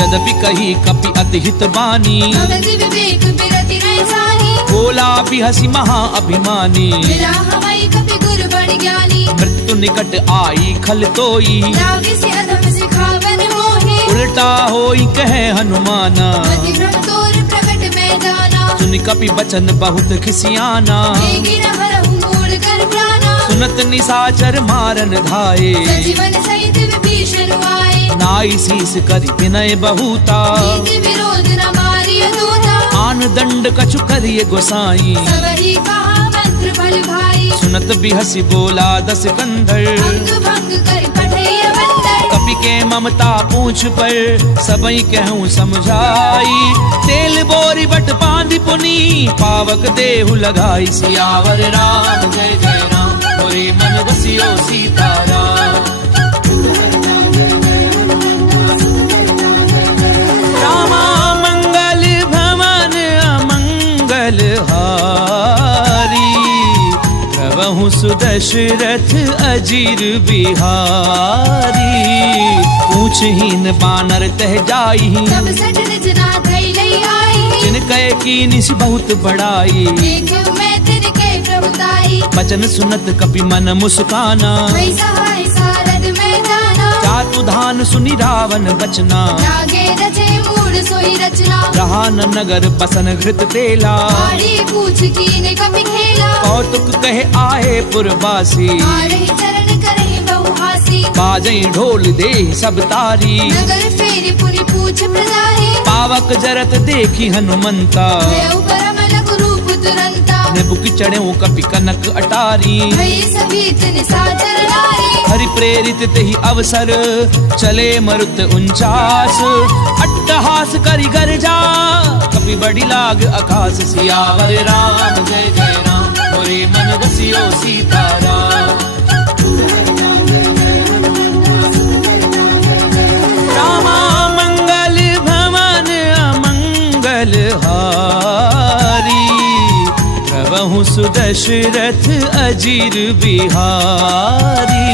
यद्यपि कही कपि अति हित बानी भगति विवेक बिरति नहीं सानी बोला भी हसी महा अभिमानी मिला हमाई कपि गुरु बड़ ज्ञानी मृत्यु निकट आई खल तोई लागे से अधम सिखावन मोहे उल्टा होई कहे हनुमाना मति भ्रम तोर प्रकट में जाना सुन कपि बचन बहुत खिसियाना देगी न हरहु मूल कर प्राणा सुनत निसाचर मारन धाये सजीवन सहित विभीषण आए नाई शीस करि विनय बहुता नीति विरोध न मारिय दूता आन दंड कछु करिय गोसाई सबरी कहा मंत्र बल भाई सुनत बिहसी बोला दस कंधर अंग भंग कर पठैय बंदर कपि के ममता पूछ पर सबई कहूँ समझाई तेल बोरी बट बांधि पुनी पावक देहु लगाई सियावर राम जय जय राम मोरे मन बसियो सीताराम रामा मंगल भवन अमंगल हारी प्रभु सुदशरथ अजीर बिहारी पूछहीन बानर तह जाई सब सठ निज नाथ लई आई जिन कह की निस बहुत बड़ाई देखो मैं तिनके प्रभुताई बचन सुनत कपि मन मुस्काना वै सहाय सारद में जाना जातु धान सुनि रावण बचना लागे रचे मूड सोई रचना रहा न नगर बसन घृत तेला आड़ी पूछ कीने कपि खेला कौतुक कहे आए पुरवासी आरहि चरण करहि बहुहासी बाजई ढोल दे सब तारी नगर फेरी पुनि पूछ प्रजाहि पावक जरत देखी हनुमंता भयउ परम लघु रूप तुरंता बुक चढ़्यो कपि कनक अटारी। भई सभीत निशाचर नारी। हरि प्रेरित तेहि अवसर चले मरुत 49। अट्टहास करि गर्जा कपि बड़ी लाग आकाश। सियावर राम जय जय राम मोरे मन बसियो सीताराम। रामा मंगल भवन अमंगल हारी। प्रभु सुदशरथ अजीर बिहारी।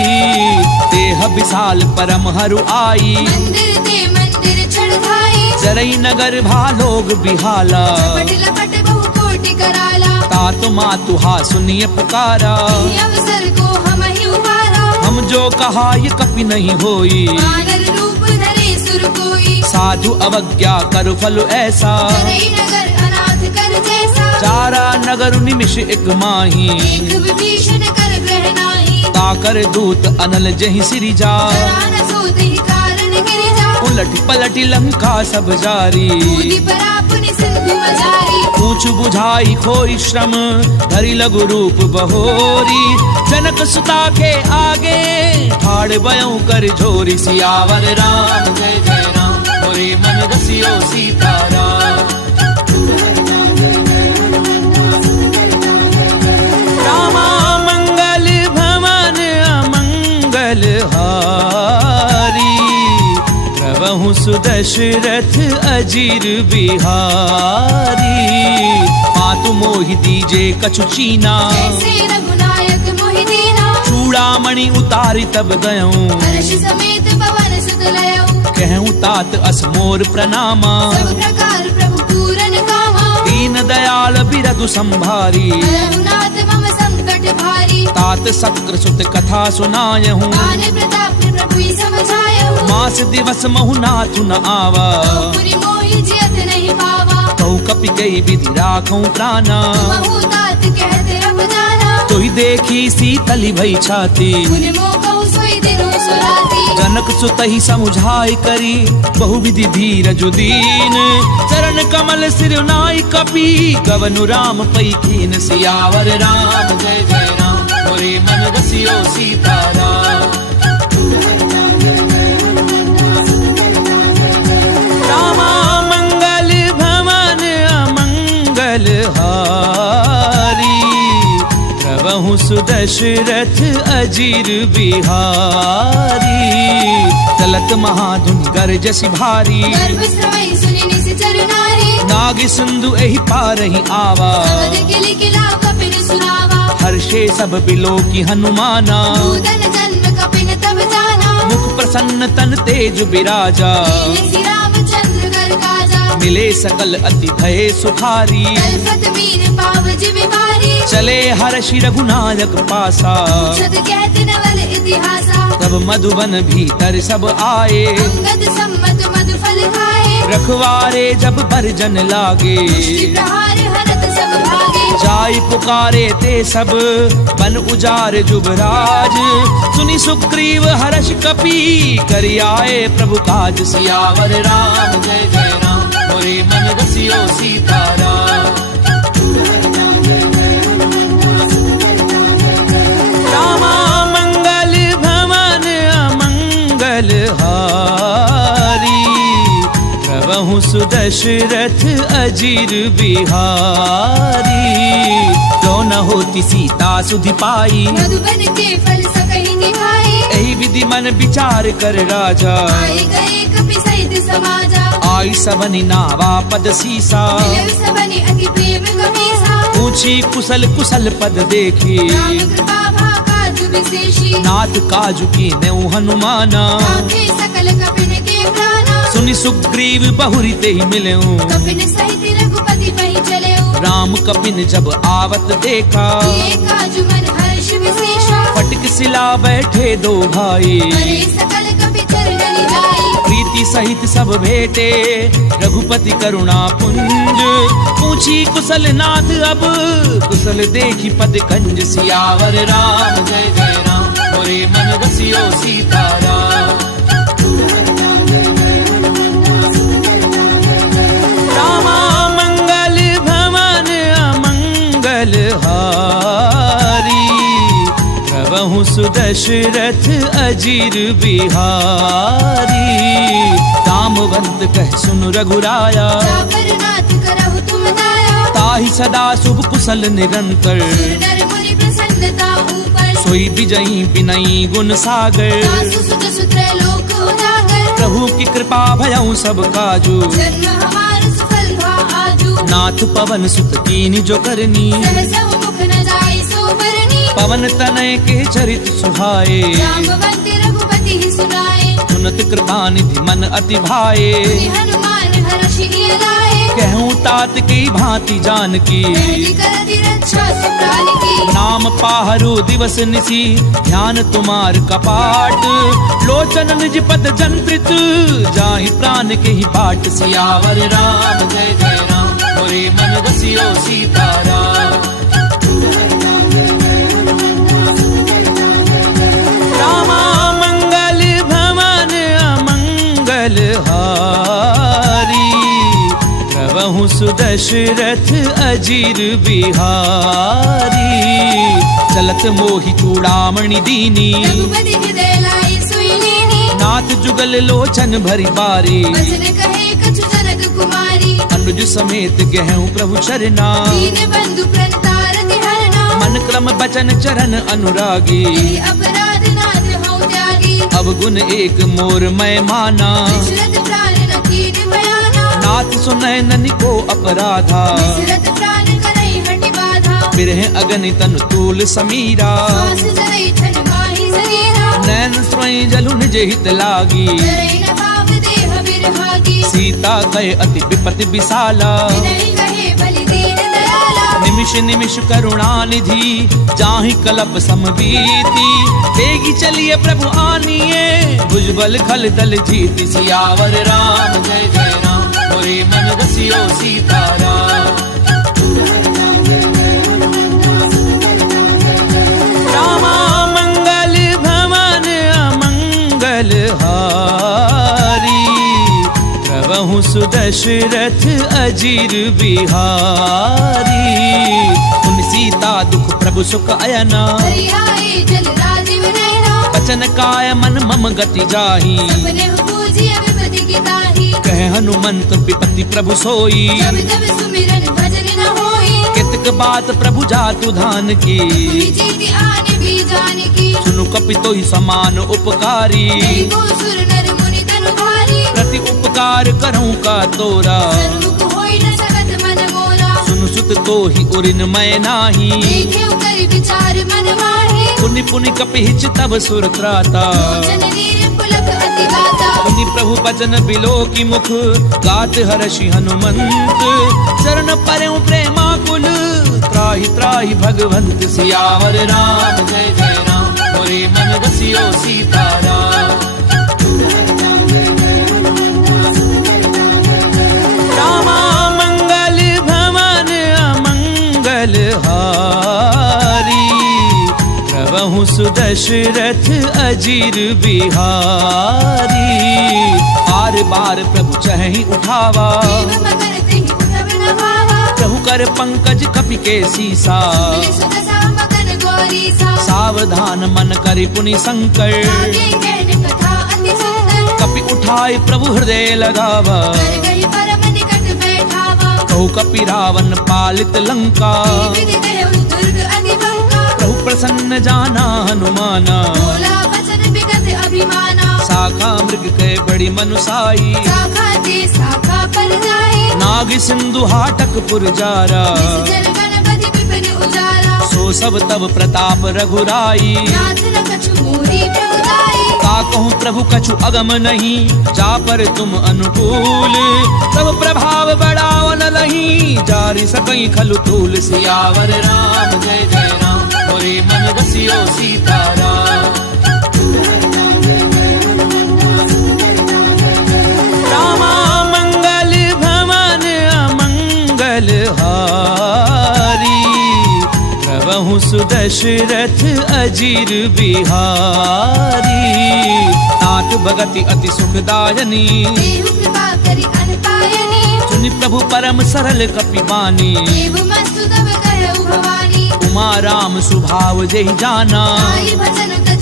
देह विशाल परम हरु आई। मंदिर ते मंदिर चढ़ाई। जरई नगर भालोग बिहाला। लपट लपट बहु कोटि कराला। तात मातु हा सुनिए पुकारा। इहि अवसर को हम ही उबारा। हम जो कहा ये कपि नहीं होई। वानर रूप धरे सुर कोई। साधु अवज्ञा कर फल ऐसा। जरई नगर अनाथ कर जैसा। चारा नगर निमिष एक माही। एक विभीषण कर ग्रह नाही। ताकर दूत अनल जहि सिरि जा। जरा न सोत ही कारण गिरि जा। उलट पलट लंका सब जारी। कूदि परा पुनि सिंधु मजारी। पूछ बुझाई खोई श्रम धरि लघु रूप बहोरी। जनक सुता के आगे ठाड़ बयऊ कर झोरी। सियावर राम जय जय राम मोरे मन बसियो सीताराम। रामा मंगल भवन अमंगल हारी। प्रभु सुदशरथ अजीर बिहारी। मातु मोहि दीजे कछु चीना। जैसे रघुनायक मोहि दीना। चूड़ामणि उतारी तब गयऊं। हर्ष समेत पवन सुत लयऊ। कहूँ तात असमोर प्रणामा। सब प्रकार प्रभु पूरन कामा। दीन दयाल बिरदु संभारी। रघुनाथ मम संकट भारी। तात सक्र सुत कथा सुनायहूँ। आने प्रताप प्रभु ही समझायऊ। मास दिवस महु नाथु न आवा। पुरि मोहि जियत नहीं पावा। कहूँ कपि कई विधि राखूं प्राणा। महु तात कहते रब जाना। तोहि देखी सीतली भई छाती। पुनि मोह कहु सोई दिनु सुराती। जनक सुतहि समुझाई करी बहु विधि धीरजु दीन। चरण कमल सिर नाई कपि गवनु राम पई कीन। सियावर राम जय जय राम मोरे मन बसियो सीताराम। रामा मंगल भवन अमंगल हारी। प्रभु सुदशरथ अजीर बिहारी। चलत महाधुनि गरजसि भारी। गर्भ स्रवई सुनि निश्चर नारी। नाग सिंधु एहि पारहि आवा। सबद किलि किला कपिन सुनावा। हर्षे सब बिलो की हनुमाना। नूतन जन्म कपिन तब जाना। मुख प्रसन्न तन तेज बिराजा। लीन सि रामचंद्र कर काजा। मिले सकल अति भय सुखारी। तलफत मीन पाव जिम भारी। चले हर्षि रघुनायक पासा। छत कहत नवल इतिहासा। तब मधुबन भीतर सब आए। अंगद सम्मत मधु फल खाए। रखवारे जब बरजन लागे। मुष्टि प्रहार हरत सब भागे। जाय पुकारे ते सब बन उजार जुबराज। सुनि सुग्रीव हर्ष कपि करि आए प्रभु काज। सियावर राम जय जय राम मोरे मन बसियो सीताराम। रामा मंगल भवन अमंगल हारी। प्रभु सुदशरथ अजीर बिहारी। जो न होती सीता सुधि पाई। मधुबन के फल सकहि खाई। एहि विधि मन विचार कर राजा। आए गए कपि सहित समाजा। आई सबनि नावा पद सीसा। मिलव सबनि अति प्रेम गमीसा। पूछी कुशल कुशल पद देखी। राम कृपा भा काजु विशेषी। नाथ काजु की नेउ हनुमाना। आखे सकल कपिन के प्राणा। सुनि सुग्रीव बहुरी ते ही मिलेऊ। कपिन सहित रघुपति पहि चलेऊ। राम कपिन जब आवत देखा। किए काजु मन हर्ष विशेषा। फटक सिला बैठे दो भाई। करे सकल कपि चरण जाई। प्रीति सहित सब भेटे रघुपति करुणा पुंज। पूछी कुशल नाथ अब कुशल देखी पद कंज। सियावर राम जय जय राम मोरे मन बसियो सीताराम। रामा मंगल भवन अमंगल सुदशरथ अजीर बिहारी। जामवंत कह सुन रघुराया, जापर नाथ करहु तुम दाया। ताहि सदा शुभ कुशल निरंतर, नर मुनि प्रसन्नता ऊपर। सोई विजयी विनयी गुण सागर, दासु सुत सुत्र लोक उजागर। प्रभु की कृपा भयउ सब काजू, जन्म हमार सफल भा आजू। नाथ पवन सुत कीनि जो करनी, सहसहु मुख न जाय सो बरनी। पवन तनय के चरित सुहाए, जामवंत रघुपति ही सुनाए। सुनत कृपा निधि मन अति भाए। मुनि हनुमान हर्षि लाए। कहूँ तात की भांति जानकी, मेरी करति रक्षा से प्राण की। नाम पाहरु दिवस निसी, ध्यान तुम्हार कपाट। लोचन निज पद जंत्रित, जाहि प्राण के ही बाट। सियावर राम जय जय राम, मोरे मन बसियो सीताराम। रामा मंगल भवन अमंगल हारी, प्रभु सुदशरथ अजीर बिहारी। चलत मोहि चूड़ामणि दीनी, रघुपति हृदय लाई सोई लीनी। नाथ जुगल लोचन भरी बारी। बचन कहे कछु जनक कुमारी। अनुज समेत गहूँ प्रभु चरना, दीन बंधु प्रणतारति हरना। मन क्रम बचन चरण अनुरागी। यही अपराध नाथ हऊँ त्यागी। अवगुण एक मोर मैं माना, विचरत प्राण न कीन भयाना। नाथ सुनय ननि को अपराधा। विचरत प्राण करई हटि बाधा। बिरह अगनि तन तूल समीरा, श्वास जरई छन माही शरीरा। नैन स्वयं जलु निज हित लागी। जरई न भाव देह बिरहागी। सीता गए अति विपति विशाला, विनय कहे बलि दीन दयाला। निमिष निमिष करुणा निधि, जाहि कलप समबीति। तेगी चलिए प्रभु आनिए, भुजबल खल दल जीति। सियावर राम जय जय राम, मोरे मन बसियो सीताराम। रामा मंगल भवन अमंगल हारी, प्रभु सुदशरथ अजीर बिहारी। उन सीता दुख प्रभु सुख अयना, हरि आए जल राजीव नयना। बचन काय मन मम गति जाही। सपने पूजिय विपति की ताही। कह हनुमंत विपति प्रभु सोई, जब तब सुमिरन भजन न होई। कितक बात प्रभु जातु धान की। हुई जीति आने भी जान की। सुनु कपितो ही समान उपकारी, नहीं को सुर नर मुनि तनु भारी। प्रति उपकार करऊं का तोरा। सन्मुख होई न सकत मन मोरा। सुनु सुत तो ही उरिन मैं नाही, देखे कर विचार मन माहे। पुनि पुनि कपिहिच तब सुर त्राता। लोचन नीर पुलक अति गाता। पुनि प्रभु बचन बिलो की मुख, गात हर्षि हनुमंत। चरण परउ प्रेमाकुल, त्राहि त्राहि भगवंत। सियावर राम जय जय राम, मोरे मन बसियो सीताराम। रामा मंगल भवन अमंगल हारी, प्रभु सुदशरथ अजीर बिहारी। बार बार प्रभु चहि उठावा, देव मगर तेहि उठब न भावा। प्रभु कर पंकज कपि के सीसा। मिलि सुत सामगन गौरीसा। सावधान मन करि पुनि संकर, आगे कहन कथा अति सुंदर। कपि उठाय प्रभु हृदय लगावा। कर गई परम निकट बैठावा। कहु कपि रावण पालित लंका, विधि देहु दुर्ग अति बंका। प्रभु प्रसन्न जाना हनुमाना। बोला बचन बिगत अभिमाना। शाखा मृग के बड़ी मनुसाई, शाखा ते शाखा पर जाए। नाग सिंधु हाटक पुरजारा। जल गणपति विपिन उजारा। सो सब तब प्रताप रघुराई, नाथ न कछु मोरी प्रभुदाई। का कहूँ प्रभु कछु अगम नहीं, जा पर तुम अनुकूल। तब प्रभाव बढ़ाओ न लही, जारि सकई खलु तूल। सियावर राम जय जय राम, मोरे मन बसियो सीताराम। रामा मंगल भवन अमंगल हारी, प्रभु सुदशरथ अजीर बिहारी। नाथ भगति अति सुखदायनी, देहु कृपा करि अनपायनी। सुनि प्रभु परम सरल कपिबानी। देव मस्तु तब कहु भवानी। उमा राम सुभाव जहि जाना, आई भजन तज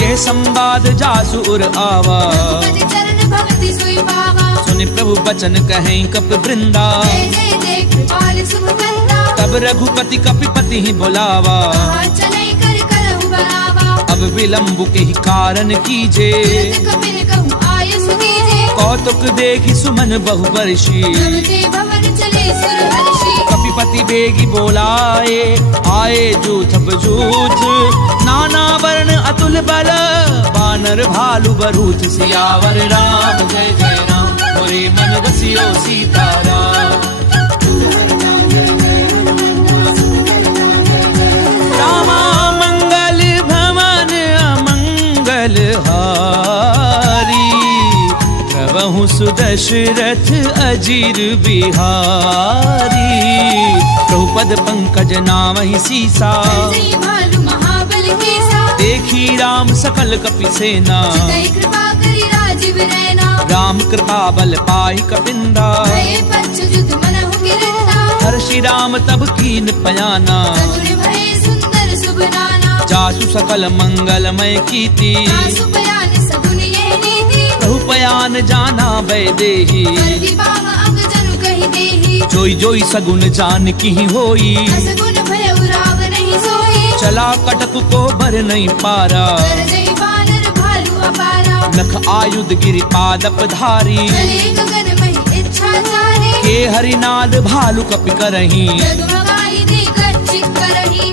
यह संवाद जासु उर आवा। रघुपति चरण भगति सोई पावा। सुनि प्रभु बचन कहें कपि वृंदा। जय जय जय कृपाल शुभ कंदा। तब रघुपति कपिपति ही बुलावा। कहा चले कर करहु बरावा। अब विलंब के ही कारण कीजे। तुरत कपिल कहूँ आयसु कीजे। कौतुक देखि सुमन बहुवर्षी। प्रभु ते भवन चले सुर हर्षि। कपिपति बेगी बोलाए आए जूथ बजूथ। नाना वर्ण अतुल बल बानर भालु बरूथ। सियावर राम जय जय राम मोरे मन रसियो सीताराम। रामा मंगल भवन अमंगल हारी। प्रभु सुदशरथ अजीर बिहारी। प्रभुपद पंकज नामहि सीसा। जय भालु महाबल केसा। देखी राम सकल कपि सेना। चितई कृपा करी राजीव रैना। राम कृपा बल पाई कपिंदा। भये पंच जुत मनहु गिरंदा। हर्षि राम तब कीन पयाना। चतुर भये सुंदर शुभ नाना। जासु सकल मंगलमय कीर्ति। आसु पयान सगुन ये नीति। प्रभु पयान जाना वैदेही। करति बाम अंग जनु कहि देहि। जोई जोई सगुन जान की होई। असगुन भय उराव नहीं सोई। चला कटक को बर नहीं पारा। कर जय बानर भालु अपारा। नख आयुध गिरि पादप धारी। चले गगन महि इच्छा चारी। के हरिनाद भालु कपि करही। जगमगाई देकर चित करही।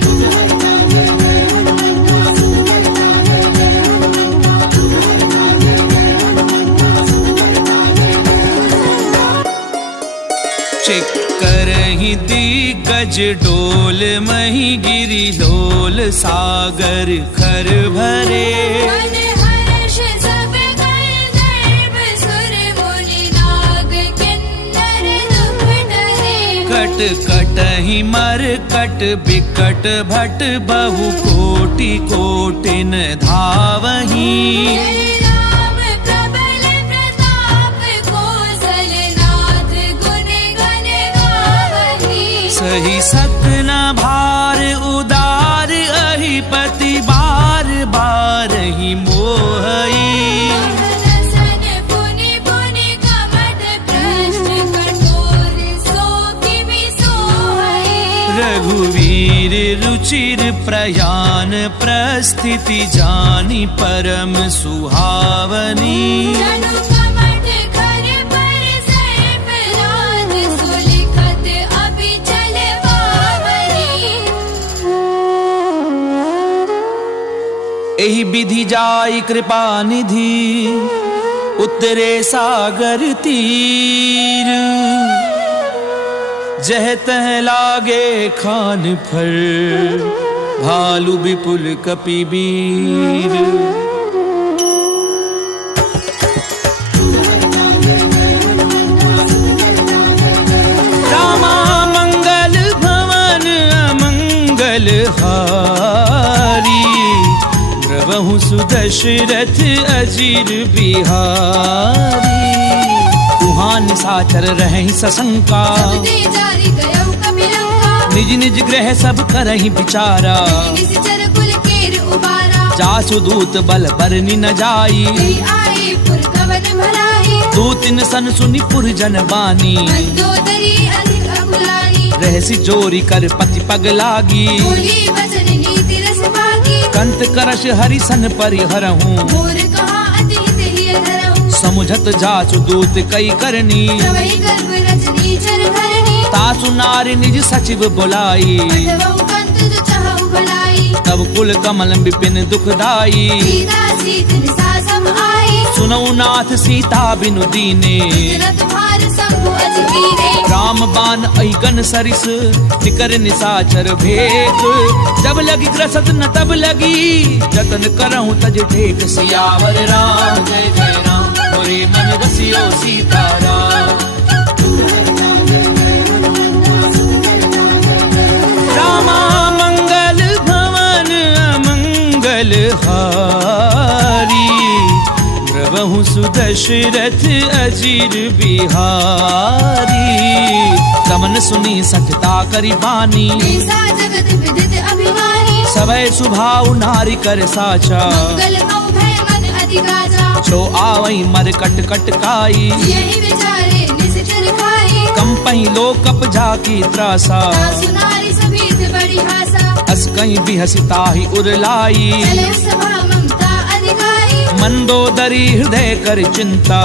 चिक्करहि दिग्गज डोल मही गिरि लोल सागर खर भरे। मन हर्ष सब गए गर्भ सुर मुनि नाग किन्नर दुख डरे। कट कटहि मर कट बिकट भट बहु कोटि कोटिन धावही। जय राम प्रबल प्रताप कौशलनाथ गुण गण गावही। सही सकन भार उदार अहिपति बार बार ही मोहई। सन पुनि पुनि कमठ प्रश्न कठोर सो किबि सोहई। रघुवीर रुचिर प्रयान प्रस्थिति जानी परम सुहावनी। जनु कमठ कर पर सर्प राज सुलिखत अभिचल पावनी। एहि विधि जाई कृपा निधि उतरे सागर तीर। जह तह लागे खान फर भालु विपुल कपिवीर। रामा मंगल भवन अमंगल हारी। प्रभु सुदशरथ अजीर बिहारी। तुहां निशाचर रहहि सशंका। सब ते जारी गयौ कपिलंका। निज निज ग्रह सब करहि विचारा। निश्चर कुल केर उबारा। जासु दूत बल बरनि न जाई। जय आए पुर कवन भराई। दूतिन सन सुनि पुर जन बानी। मंदोदरी अधिक अकुलानी। रहसि जोरी कर पति पग लागी। बोली वचन नीति रस भागी। कंत करश हरि सन परिहरहूँ। मोर कहा अति हित हिय धरहूँ। समुझत जासु दूत कई करनी। प्रवहि गर्भ रजनी चर धरणी। तासु नारी निज सचिव बुलाई। अटवहु कंत जो चाहु भलाई। तब कुल कमल विपिन दुखदाई। सीता सीत निसा सम आई। सुनौ नाथ सीता बिनु दीने। रत भार शंभु अजमीरे। राम बान अहिगन सरिस निकर निसाचर भेक। जब लगी ग्रसत न तब लगी जतन करहूँ तज ठेक। सियावर राम जय जय राम मोरे मन रसियो सीताराम। रामा मंगल भवन अमंगल हारी। प्रभु सुदशरथ अजीर बिहारी। कमन सुनी सठता करि बानी। ऐसा जगत विदित अभिमानी। सवै सुभाउ नारी कर साचा। मंगल कीर्ति गाजा। छो आवई मर कट कट काई, यही विचारे निश्चर खाई। कंपई लो कप जाकी त्रासा, सुनारी सभीत बड़ी हासा। अस कहीं भी हसिता ही उरलाई, चले सभा ममता अधिकारी। मंदोदरी हृदय कर चिंता,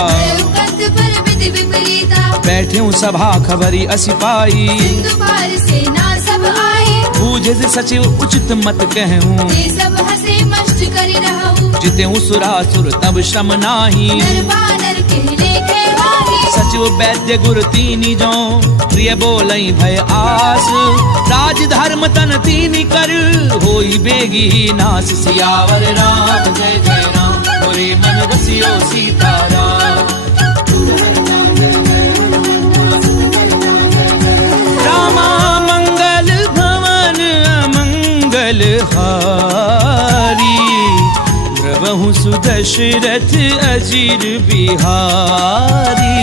कंत पर विधि विपरीता। बैठे सभा खबरी असी पाई, सिंधु पार से ना सब आए। बूझे से सचिव उचित मत कहूँ, ते सब हसे मस्त करि रहूं। जिते सुरासुर तब श्रम नाही, नर बानर के लेखे भागी। सचिव वैद्य गुरु तीनी जो, प्रिय बोलई भय आस। राज धर्म तन तीनी कर, होई बेगी नास। सियावर राम जय जय राम, मोरे मन रसियो सीताराम। रामा मंगल भवन अमंगल हारी, द्रवहु सुदशरथ अजीर बिहारी।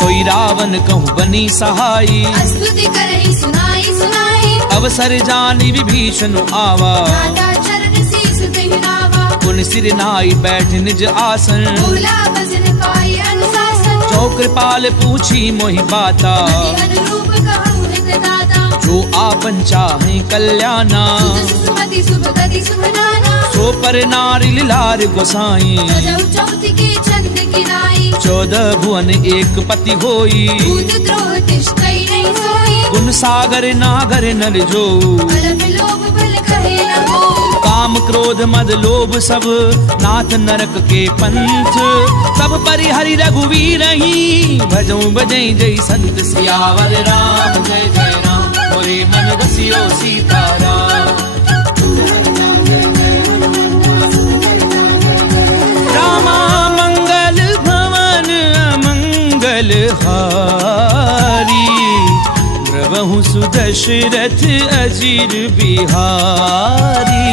कोई रावण कहूँ बनी सहाई, स्तुति करहि सुनाई सुनाई। अवसर जानी विभीषण आवा, दाता चरण शीस तेहि नावा। पुन सिर नाई बैठ निज आसन, बोला भजन पाई अनुशासन। जो कृपाल पूछी मोहि बाता, अति अनुरूप कहूँ हित दाता। जो आपन चाहे कल्याणा। सुजस सुमति शुभ गति शुभ नाना। सो पर नारी लार गोसाई, सजहु चौथ के चंद किनाई। 14 भुवन एक पति होई, भूत द्रोह तिष्ठई नहीं सोई। गुण सागर नागर नर जो, अलप लोभ भल कहे न हो। काम क्रोध मद लोभ सब, नाथ नरक के पंथ। सब परिहरि रघुवीर ही, भजऊं बजई जय संत। सियावर राम जय जय राम, मोरे मन रसियो सीताराम। रामा मंगल भवन अमंगल हारी, द्रवहु सुदशरथ अजीर बिहारी।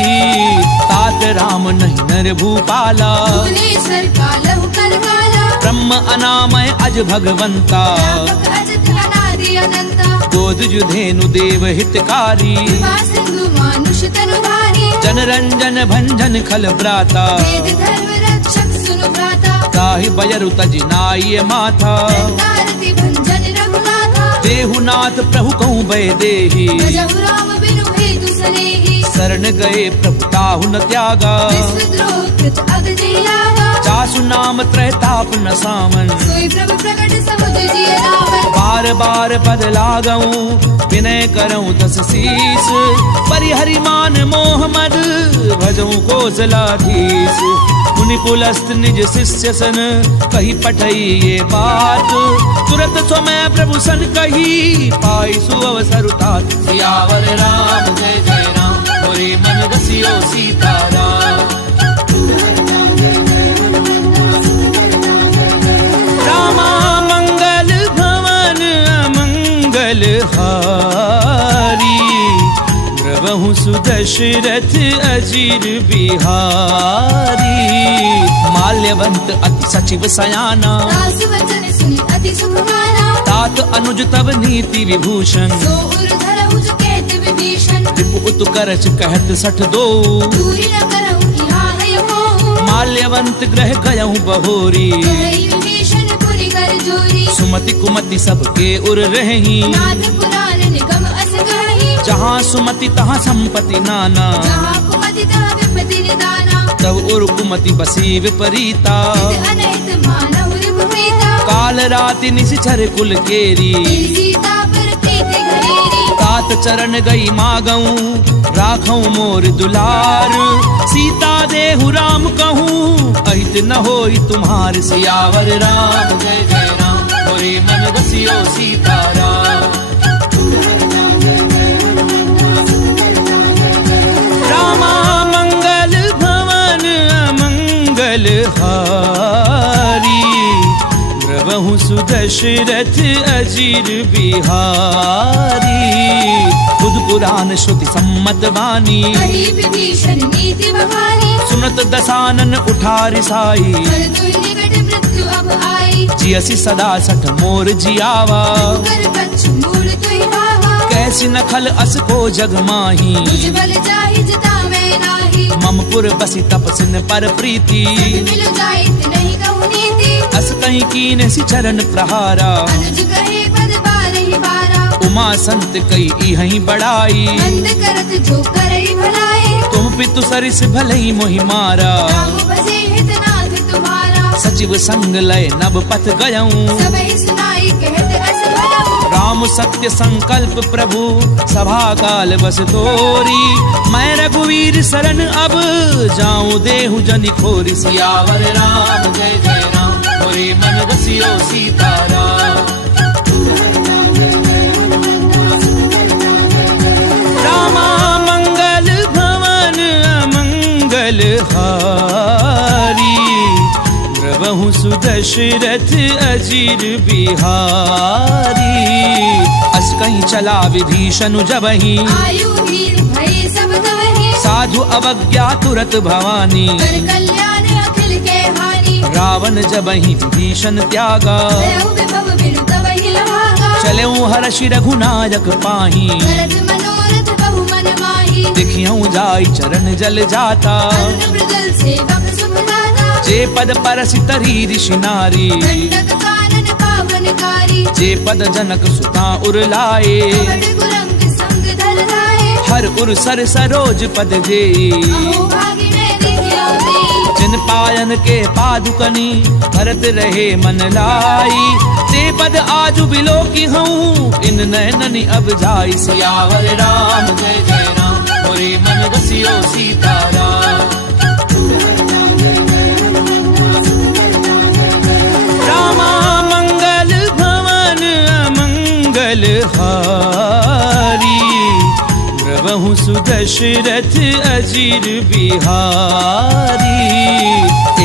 तात राम नहीं नर भूपाला, भुवनेश्वर कालहु कर काला। ब्रह्म अनामय अज भगवंता, व्यापक अजत अनादि अनंता। गोद जुधेनु देव हितकारी, कृपा सिंधु मानुष तनुधारी। जन रंजन भंजन खल ब्राता, वेद धर्म रक्षक सुनु भ्राता। ताहि बयरु तज नाई माथा। दारति भंजन रघुनाथा। देहुनाथ प्रभु कहूँ भय देहि, भजहु राम बिनु हेतु सनेहि। शरण गए प्रभु ताहु न त्यागा, विश्वद्रोह कृत अगजि लागा। जासु नाम त्रैताप न सामन, सोई प्रभु प्रकट समुझ जिय रावण। बार बार पद लागऊं, विनय करऊं तस शीस। परिहरि मान मोह मद, भजऊं कौशलाधीश। मुनि पुलस्त निज शिष्य सन, कही पठई ये बात। तुरत स्वमय प्रभु सन कही, पाई सुअवसर तात। सियावर राम जय जय राम, मोरे मन रसियो सीताराम। रामा मंगल भवन अमंगल हारी, द्रवहु सुदशरथ अजीर बिहारी। माल्यवंत अति सचिव सयाना, दास वचन सुनि अति सुख माना। तात अनुज तब नीति विभूषण, सो उर धरहु जो कहत विभीषण। रिपु उत करच कहत 62, दूरी न करहु यहाँ है मोहु। माल्यवंत ग्रह गयहु बहोरी, कहई विभीषण पुरि कर जोरी। सुमति कुमति सबके उर रही, नाथ पुराण निगम अस गहि। जहाँ सुमति तहाँ संपत्ति नाना, जहाँ कुमति तहाँ विपत्ति निदाना। तब उर कुमति बसी विपरीता, हित अनहित मानहु रिपुप्रीता। काल राति निशिचर कुल केरी, तेरी सीता पर प्रीति घरेरी। तात चरण गई मागऊं, राखऊं मोर दुलार। सीता देहु राम कहूँ, अहित न होई तुम्हार। सियावर राम जय जय राम, मोरे मन रसियो सीताराम। रामा मंगल भवन अमंगल हारी, द्रवहु सुदशरथ अजीर बिहारी। बुध पुराण श्रुति सम्मत वाणी, कही विभीषण नीति बखानी। सुनत दसानन उठार साई, पर दुहि निकट मृत्यु अब आई। जियसि सदा सठ मोर जियावा, कर कच्छ मूल तुहि भावा। कैसी नखल अस को जग माही। तुझ बल जाहि जिता मैं नाही। ममपुर बसी तपसिन पर प्रीति मिलो जाए नहीं कहूँ नीति अस कहीं कीन सी चरण प्रहारा अनुज कहे पद बारहि बारा उमा संत कई इहहीं बड़ाई बंद करत जो करई भलाई तुम पितु सरिस भलई मोहि मारा राम भजे हितनाथ तुम्हारा सचिव संग लय नभ पथ गयऊं सबहि सुनाई कहत अस भयऊ राम सत्य संकल्प प्रभु सभा काल बस तोरी मैं रघुवीर शरण अब जाऊं देहु जनि खोरी सियावर राम जय जय राम मोरे मन रसियो सीताराम रामा मंगल भवन अमंगल हारी द्रवहु सुदशरथ अजीर बिहारी अस कहीं चला विभीषण जबहि आयु वीर भय सब तवहि साधु अवज्ञा तुरत भवानी कर कल्याण अखिल के हानि रावण जबहि विभीषण त्यागा भयउ विभव बिनु तवहि लभागा चलेऊ हर्षि रघुनायक पाही भरत मनोरथ बहु मन माही देखियऊ जाई चरण जल जाता अन्न मृगल सेवक सुख दाता जे पद परसि तरी ऋषि नारी दंडक कानन पावनकारी जे पद जनक सुता उरलाए बड़ गुरंग संग धर लाए हर उर सर सरोज पद जे अहो भागी मेरी क्यों दे जिन पायन के पादुकनी भरत रहे मन लाई ते पद आजु बिलो की हूँ इन नैननि अब जाई सियावर राम जय जय राम मोरे मन रसियो सीताराम रामा मंगल भवन अमंगल हारी द्रवहु सुदशरथ अजीर बिहारी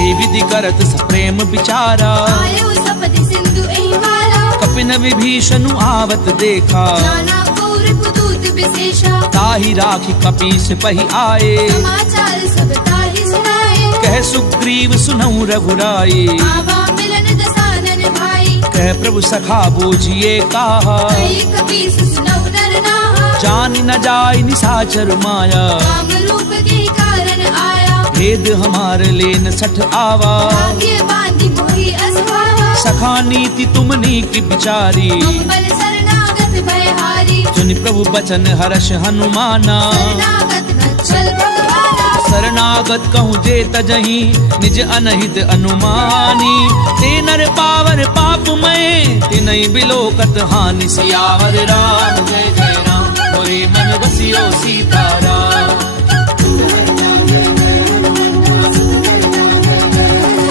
ए विधि करत सप्रेम विचारा आयु सपति सिंधु एहि वाला कपिन विभीषण आवत देखा जाना कौरव दूत विशेषा ताहि राखी कपीस पहि आए समाचार सब ताहि सुनाए कह सुग्रीव सुनऊ रघुराई आवा मिलन दसानन भाई कह प्रभु सखा बूझिए काहा कई कपीस सुनौ नर नाहा जान न जाय निसाचर माया काम रूप के कारण आया भेद हमार लेन सठ आवा भाग्य बांधी मोहि असभावा सखा नीति तुमनी की बिचारी अम्बल शरणागत भयहारी सुनि प्रभु बचन हर्ष हनुमाना शरणागत वत्सल भगवाना शरणागत कहूँ जे तजहि निज अनहित अनुमानी ते नर पावर पाप में तिनहि बिलोकत हानि सियावर राम जय जय राम मोरे मन रसियो सीताराम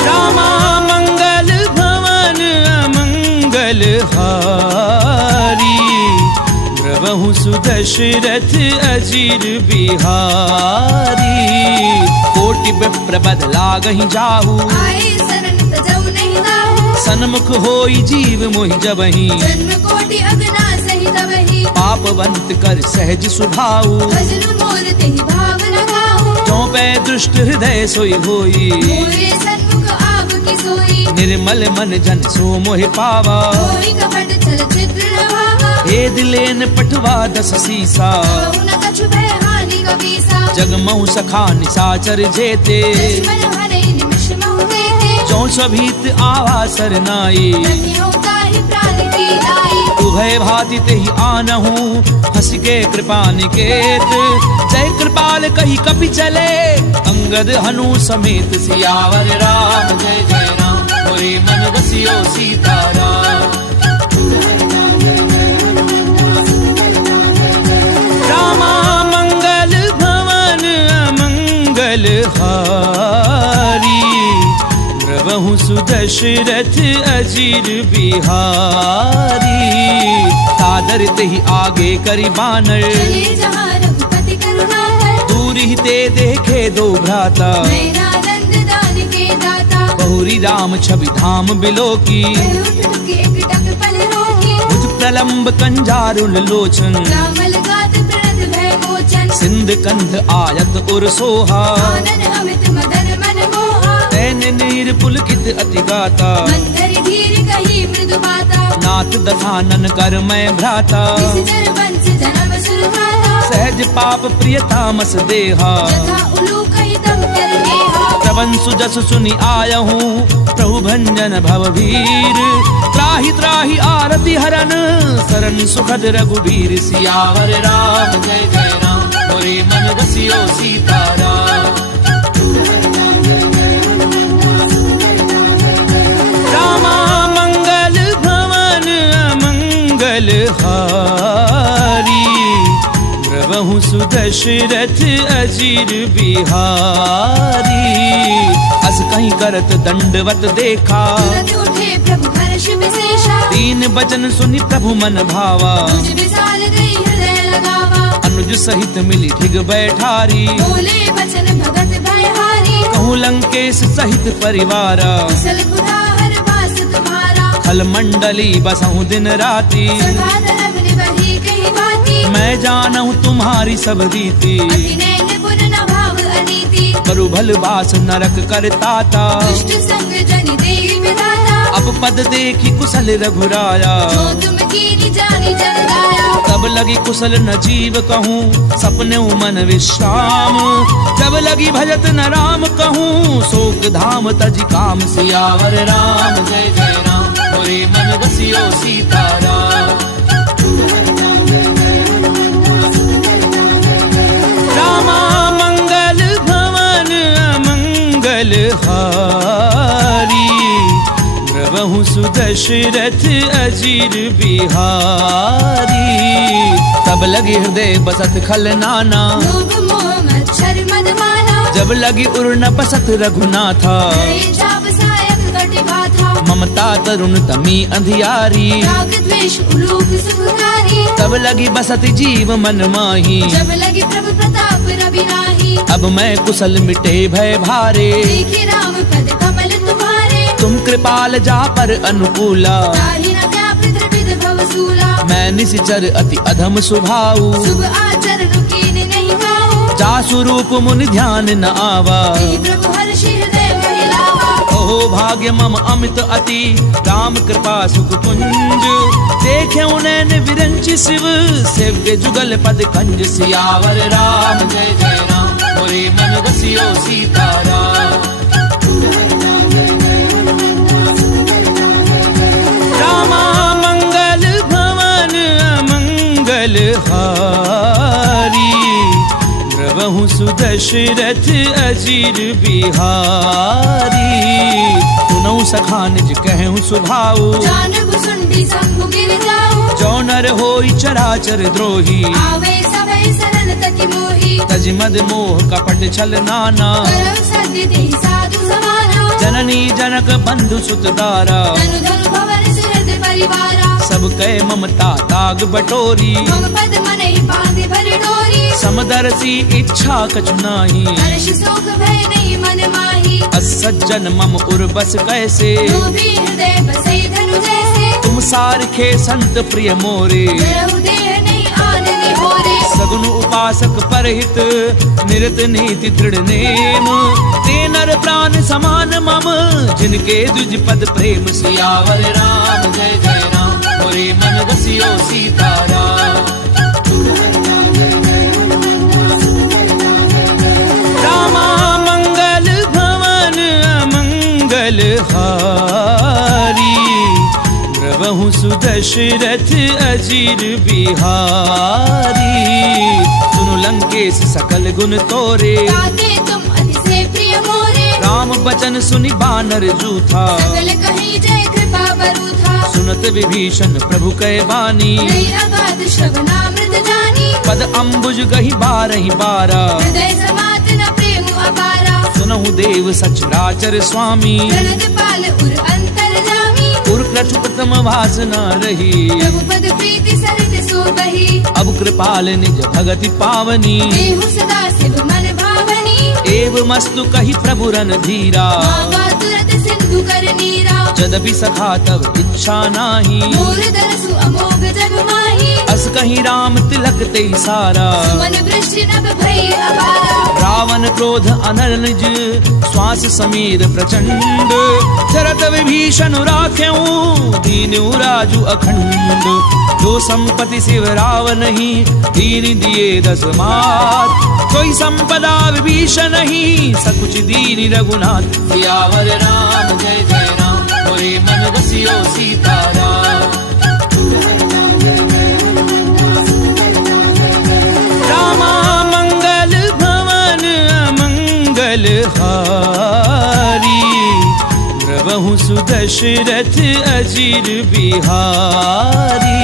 रामा मंगल भवन अमंगल हारी द्रवहु सुदशरथ अजीर बिहारी कोटि विप्र बद लागहि जाहू आए शरण तजौ नहीं दाहू सन्मुख होई जीव मोहि जबहि जन्म कोटि अगना सही तवहि पापवंत कर सहज सुभाऊ भजन मोर तेहि भाव लगाऊ जो पै दुष्ट हृदय सोई होई मोरे सन्मुख आव की सोई निर्मल मन जन सो मोहि पावा कोई कपट चल चित्र नभावा भेद लेन पटवा दस सीसा कहु न कछु भय हानि कपीसा जगमहु सखा निसाचर जेते लक्ष्मण भरे निमिष महु देते जो सभीत आवा सरनाई धन्यो ताहि प्राण की दाई उभय भाति तेहि आनहु हंस के कृपा निकेत जय कृपाल कही कपि चले अंगद हनु समेत सियावर राम जय जय राम मोरे मन रसियो सीताराम रामा मंगल भवन अमंगल हारी द्रवहु सुदशरथ अजीर बिहारी सादर तेहि आगे करि बानर चले जहाँ रघुपति करुणाकर दूर ही ते देखे दो भ्राता नयनानंद दान के दाता बहुरी राम छवि धाम बिलो की भय उठ टुकि एक टक पल रोकी भुज प्रलंब कंजारुल लोचन रामल गात प्रणत भय मोचन सिंध कंध आयत उर सोहा आनन अमित मदन मन मोहा तैन नीर पुलकित अति गाता मंथर धीर कही मृदु बाता नाथ दधानन कर मैं भ्राता निश्चर वंश जन्म सुरधाता सहज पाप प्रिय तामस देहा जथा उलू कही रवंसु जस सुनि आयहूँ प्रभु भंजन भवभीर। त्राहि त्राहि आरति हरन सरन सुखद रघुबीर। सियावर राम जय जय राम मोरे मन बसियो सीताराम। रामा मंगल भवन अमंगल हारी। द्रवहु सुदशरथ अजीर बिहारी। अस कहीं करत दंडवत देखा तुरत उठे प्रभु हर्ष विशेषा। दीन बचन सुनि प्रभु मन भावा। तुझ विसाल गई हृदय लगावा। अनुज सहित मिली ठिग बैठारी। बोले बचन भगत भयहारी। कहूँ लंकेश सहित परिवारा। कुशल बुरा हर वास तुम्हारा। खल मंडली बसहूँ दिन राती। सदा धर्म निवही कही बाती। मैं जानहूँ तुम्हारी सब रीति। अति नैन पुर न भाव अनीति। करु भल बास नरक करताता। दुष्ट संग जनि देहि विधाता। अब पद देखी कुशल रघुराया। जो तुम कीनी जानी जन गाया। तब लगी कुशल न जीव कहूँ सपने मन विश्राम। जब लगी भजत न राम कहूँ शोक धाम तज काम। सियावर राम जय जय राम मोरे मन बसियो सीताराम। रामा मंगल भवन अमंगल हारी। द्रवहु सुदशरथ अजीर बिहारी। तब लगी हृदय बसत खल नाना। लोभ मोह मच्छर मद माना। जब लगी उर न बसत रघुनाथा। हरे जाप सायक कटि बाधा। ममता तरुण तमी अंधियारी। राग द्वेष उलूक सुखकारी। तब लगी बसत जीव मन माही। जब लगी प्रभु प्रताप रवि नाही। अब मैं कुशल मिटे भय भारे। देखे राम पद कमल तुम्हारे। तुम कृपाल जा पर अनुकूला। ताहि न व्यापृत त्रिविध भवसूला। मैं निशिचर अति अधम स्वभाव। शुभ आचरण कीन नहीं खाओ। जासु रूप मुनि ध्यान न आवा। तेहि प्रभु हर्षि हृदय महिलावा। ओहो भाग्य मम अमित अति राम कृपा सुख कुंज। देखे उनैन विरंच शिव सेव्य जुगल पद कंज। सियावर राम जय जय राम मोरे मन बसियो सीताराम। रामा मंगल भवन अमंगल हारी। द्रवहु सुदशरथ अजीर बिहारी। सुनऊ सखा निज कहूँ सुभाऊ। जानब सुंडी संभु गिर जाऊ। जो नर होई चराचर द्रोही। आवे सभय सरन तति मोही। तज मद मोह कपट छल नाना। करव सद्य देहि साधु समाना। जननी जनक बंधु सुत दारा। धनु धनु भवन सुहृद परिवारा। सब कह ममता ताग बटोरी। मम पद मनहि बांधे भर डोरी। समदर्शी इच्छा कछु नाही। हर्ष शोक भय नहीं मन माही। असज्जन मम उर बस कैसे। लोभी हृदय बसे धनु जैसे। तुम सारखे संत प्रिय मोरे। जरहु देह नहीं आननि होरे। सगुन उपासक परहित निरत नीति दृढ़ नेम। ते नर प्राण समान मम जिनके द्विज पद प्रेम। सियावर राम जय जय राम मोरे मन बसियो सीताराम। रामा मंगल भवन अमंगल हारी। द्रवहु सुदशरथ अजीर बिहारी। सुनु लंकेश सकल गुण तोरे। ताके तुम अति से प्रिय मोरे। राम बचन सुनि बानर जूथा। सकल कहीं जय कृपा बरूथा। सुनत विभीषण प्रभु कै बानी। नहीं अगाध श्रवणामृत जानी। पद अम्बुज गही बारहि बारा। हृदय समात न प्रेम अपारा। सुनहु देव सचराचर स्वामी। प्रणत पाल उर अंतर जामी। उर कृत प्रथम वासना रही। प्रभु पद प्रीति सरित सो बही। अब कृपाल निज भगति पावनी। देहु सदा शिव मन भावनी। एव मस्तु कही प्रभु रन धीरा। मांगा तुरत सिंधु कर नीरा। जदपि सखा तब इच्छा नाही। मोर दरसु अमोघ जग माही। अस कहीं राम तिलक ते सारा। मन वृष्टि नभ भई अपारा। रावण क्रोध अनल निज श्वास समीर प्रचंड। शरद विभीषण राख्यऊ दीनु राजु अखंड। जो संपत्ति शिव रावण ही दीन दिए 10 मात। कोई संपदा विभीषण ही सकुच दीन रघुनाथ। सियावर राम जय जय राम मोरे मन रसियो सीताराम। रामा मंगल भवन अमंगल हारी। द्रवहु सुदशरथ अजिर बिहारी।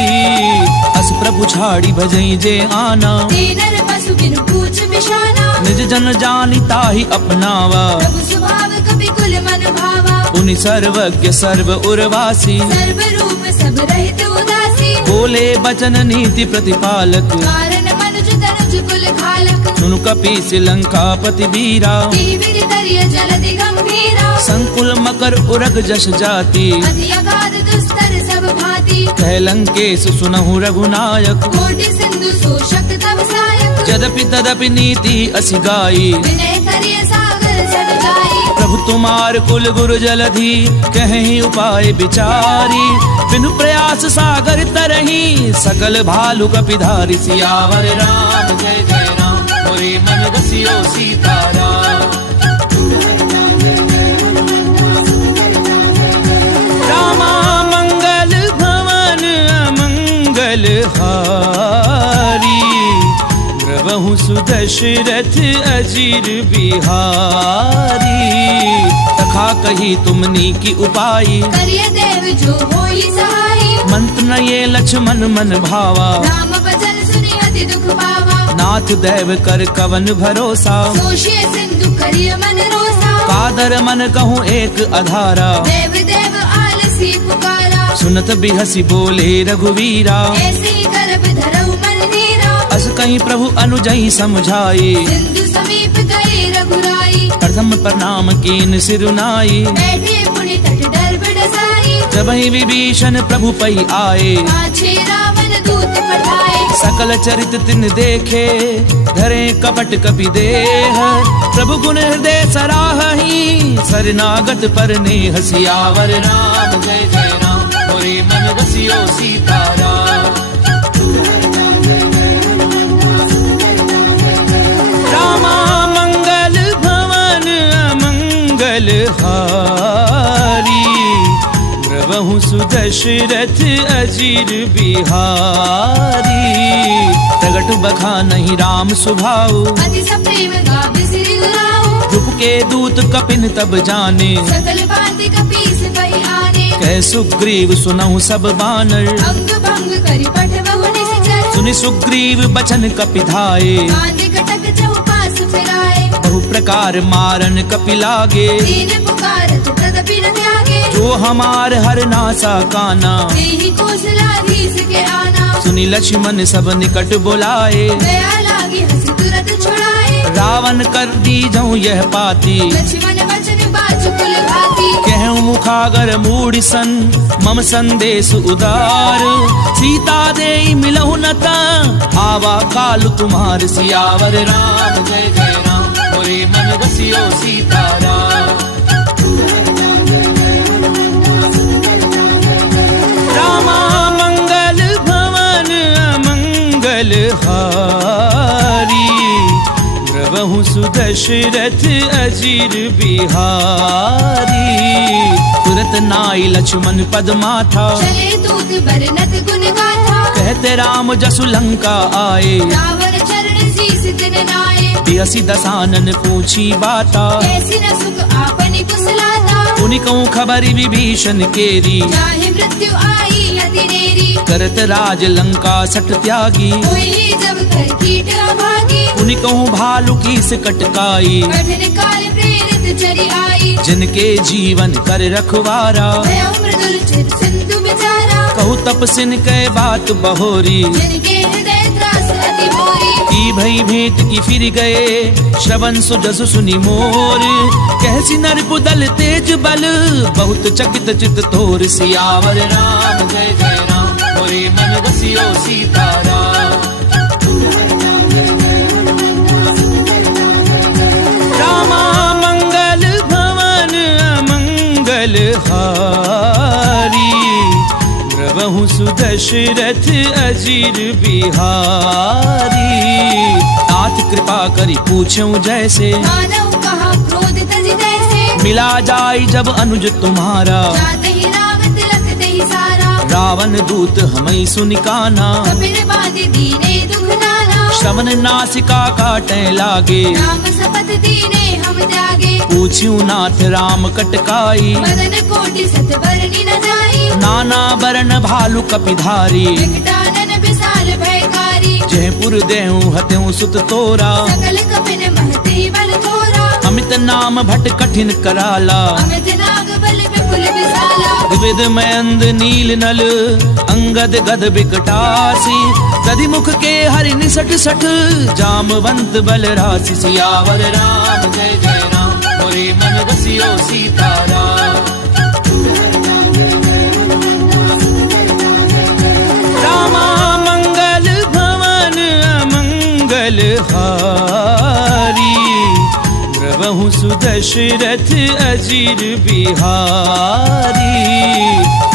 अस प्रभु छाड़ी भजई जे आना। दीनर पशु बिनु पूछ बिशाना। निज जन जानि ताहि अपनावा। प्रभु स्वभाव कपि कुल मन भावा। उनि सर्वज्ञ सर्व उर्वासी। सर्व रूप सब रहित उदासी। बोले बचन नीति प्रतिपालक। कारण मनुज तनुज कुल घालक। सुनु कपीस लंकापति वीरा। विधि तरिय जलधि गंभीरा। संकुल मकर उरग जस जाति। अति अगाध दुस्तर सब भांति। कह लंकेश सुनहु रघुनायक। कोटि सिंधु शोषक तव सायक। यद्यपि तदपि नीति असि गाई। विनय करिय सागर सद गाई। प्रभु तुमार कुल गुरु जलधि कहीं उपाय विचारी। बिनु प्रयास सागर तरही सकल भालु कपिधारी। सियावर राम जय जय राम मोरे मन रसियो सीताराम। रामा मंगल भवन अमंगल हारी। द्रवहु सुदशरथ अजिर बिहारी। तखा कही तुमनी की उपाई। करिय देव जो होई सहाई। मंत्र न ये लक्ष्मण मन भावा। राम बचन सुनि अति दुख पावा। नाथ दैव कर कवन भरोसा। सोशिय सिंधु करिय मन रोसा। कादर मन कहूँ एक अधारा। देव देव आलसी पुकारा। सुनत बिहसी बोले रघुवीरा। ऐसे करब धरऊ मन नीरा। अस कहीं प्रभु अनुजई समझाई। सिंधु समीप गए रघुराई। प्रथम प्रणाम कीन सिरुनाई। बैठे पुनि तट डर बडसाई। जब ही विभीषण प्रभु पई आए। पाछे रावण दूत पठाए। सकल चरित तिन देखे धरे कपट कपि देह। प्रभु गुण हृदय सराहहि सरनागत पर नेह। सियावर राम जय जय राम मोरे मन रसियो सीताराम। रामा मंगल भवन अमंगल हारी। द्रवहु सुदशरथ अजिर बिहारी। प्रगट बखा नहीं राम सुभाऊ। अति सप्रेम गावे सिरि गुराऊ। रूप के दूत कपिन तब जाने। सकल भांति कपीस पहि आने। कह सुग्रीव सुनहु सब बानर। अंग भंग करि पठवहु निश्चर। सुनि सुग्रीव बचन कपिधाए। बांधे कटक चहुपास फिराए। बहु प्रकार मारन कपि लागे। दीन पुकारत तदपि न त्यागे। जो हमार हर नासा काना। देहि कौशलाधीश के आना। सुनि लक्ष्मण सब निकट बुलाए। दया लागी हंसी तुरत छुड़ाए। रावण कर दीजहु यह पाती। लक्ष्मण बचन बाजु कुल भांति। कहूँ मुखागर मूढ़ सन मम संदेश उदार। सीता दे मिलहु नता आवा काल तुम्हार। सियावर राम जय जय राम मोरे मन रसियो सीताराम। रामा मंगल भवन अमंगल हारी। द्रवहु सुदशरथ अजिर बिहारी। तुरत नाई लक्ष्मण पद माथा। चले दूत बरनत गुण गाथा। कहते राम जसु लंका आए। रावण चरण शीस दिन नाए। बिहसी दसानन पूछी बाता। कैसी न सुख आपनि कुशलाता। उनि कहूँ खबरि विभीषण केरी। चाहे मृत्यु आई अति नेरी। करत राज लंका सट त्यागी। कोई जब कर कीट अभागी। उनि कहूँ भालू की से कटकाई। कठिन काल प्रेरित चरी आई। जिनके जीवन कर रखवारा। भय मृदुल चित सिंधु बेचारा। कहूँ तपसिन कै बात बहोरी। जिनके हृदय त्रास अति भोरी। की भई भेंट की फिर गए श्रवण सुजसु सुनि मोर। कहसी नर पुदल तेज बल बहुत चकित चित तोर। सियावर राम जय जय राम मोरे मन रसियो सीताराम। द्रवहु सुदशरथ अजीर बिहारी। नाथ कृपा करी पूछूं जैसे, मानव कहा क्रोध तज जैसे। मिला जाई जब अनुज तुम्हारा, जाते ही राम तिलक ते ही सारा। रावण दूत हमें सुनिकाना, कपिल बाधि दीने दुख नाना। श्रवण नासिका काटे लागे, राम शपथ दीने हम त्यागे। पूछ्यू नाथ राम कटकाई, मदन कोटि सत बरनी न जाई। नाना बरन भालु कपिधारी, विकटानन विशाल भयकारी। जयपुर देहु हत्यु सुत तोरा, सकल कपिन महती बल थोरा। अमित नाम भट कठिन कराला, अमित नाग बल विपुल विशाला। विविध मयंद नील नल अंगद गद बिकटासी। दधि मुख के हरि निसट सठ, जामवंत बल राशि। सियावर राम जय जय राम, मोरे मन रसियो सीताराम। रामा मंगल भवन अमंगल हारी, द्रवहु सुदशरथ अजीर बिहारी।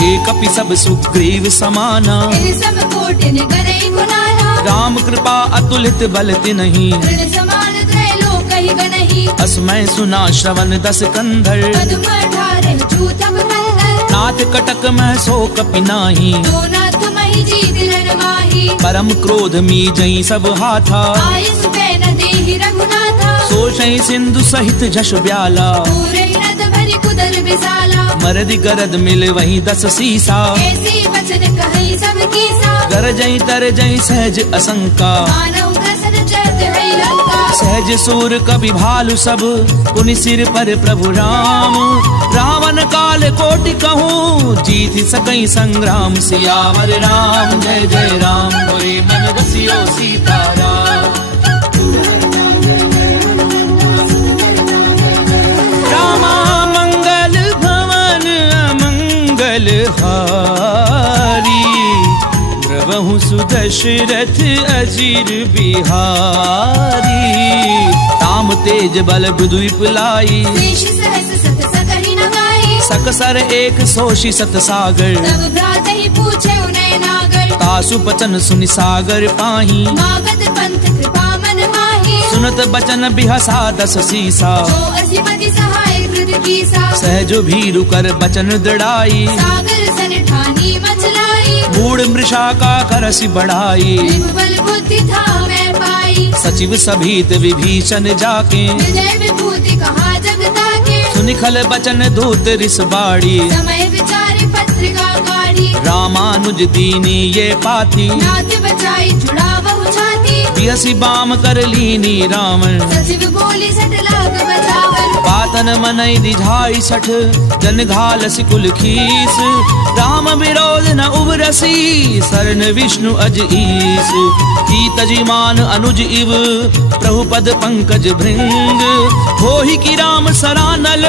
एक कपि सब सुग्रीव समाना, इन सब कोटिन गनई गुनाना। राम कृपा अतुलित बल तिन्हि, तृण समान त्रैलोक ही गनहि। असमय सुना श्रवण दस कंधर, पद्म अठारह जूथम कंदर। नाथ कटक मह सो कपि नाही, दो नाथ मही जीत रण माही। परम क्रोध मी जई सब हाथा, आयस न देहि रघुनाथा। सोषै सिंधु सहित जश ब्याला, पूरे रथ भरि कुदर विशाला। मरदि गरद मिल वही दस सीसा, ऐसी वचन कहि सब कीसा। गरजई तरजई सहज असंका, मानव ग्रसन चरत है लंका। सहज सूर कवि भालु सब, पुनि सिर पर प्रभु राम। रावण काल कोटि कहूँ, जीत सकई संग्राम। सियावर राम जय जय राम, मोरे मन रसियो सीताराम। रामा मंगल भवन अमंगल हारी, द्रवहु सुदशरथ अजीर बिहारी। राम तेज बल विद्युप लाई, शेष सहस सत सकहि न गाई। सकसर एक सोषि सत सागर, तब भ्रात ही पूछे उन्हें नागर। तासु बचन सुनि सागर पाही, मागध पंथ कृपा मन माही। सुनत बचन बिहसा दस सीसा, जो असिमति सहाय कृत कीसा। सहजो भीरु कर बचन दृढ़ाई, सागर सन ठानी मचलाई। मूढ़ मृषा का करसि बढ़ाई। बल बुद्धि था मैं पाई। सचिव सभीत विभीषण जाके, विजय विभूति कहा जगता के। सुनिखल बचन दूत रिस बाड़ी, समय विचारे पत्रिका गाड़ी। रामानुज दीनी ये पाथी, नाथ बचाई जुड़ा बहु छाती। बियसी बाम कर लीनी रावण, सचिव बोली सट लाग बचावन। पातन मनई दिझाई सठ, जन घाल सिकुल खीस। राम विरोध न उबरसी, शरण विष्णु अज ईस। तजिमान अनुज इव, प्रभु पद पंकज भृंग। होहि की राम सरानल,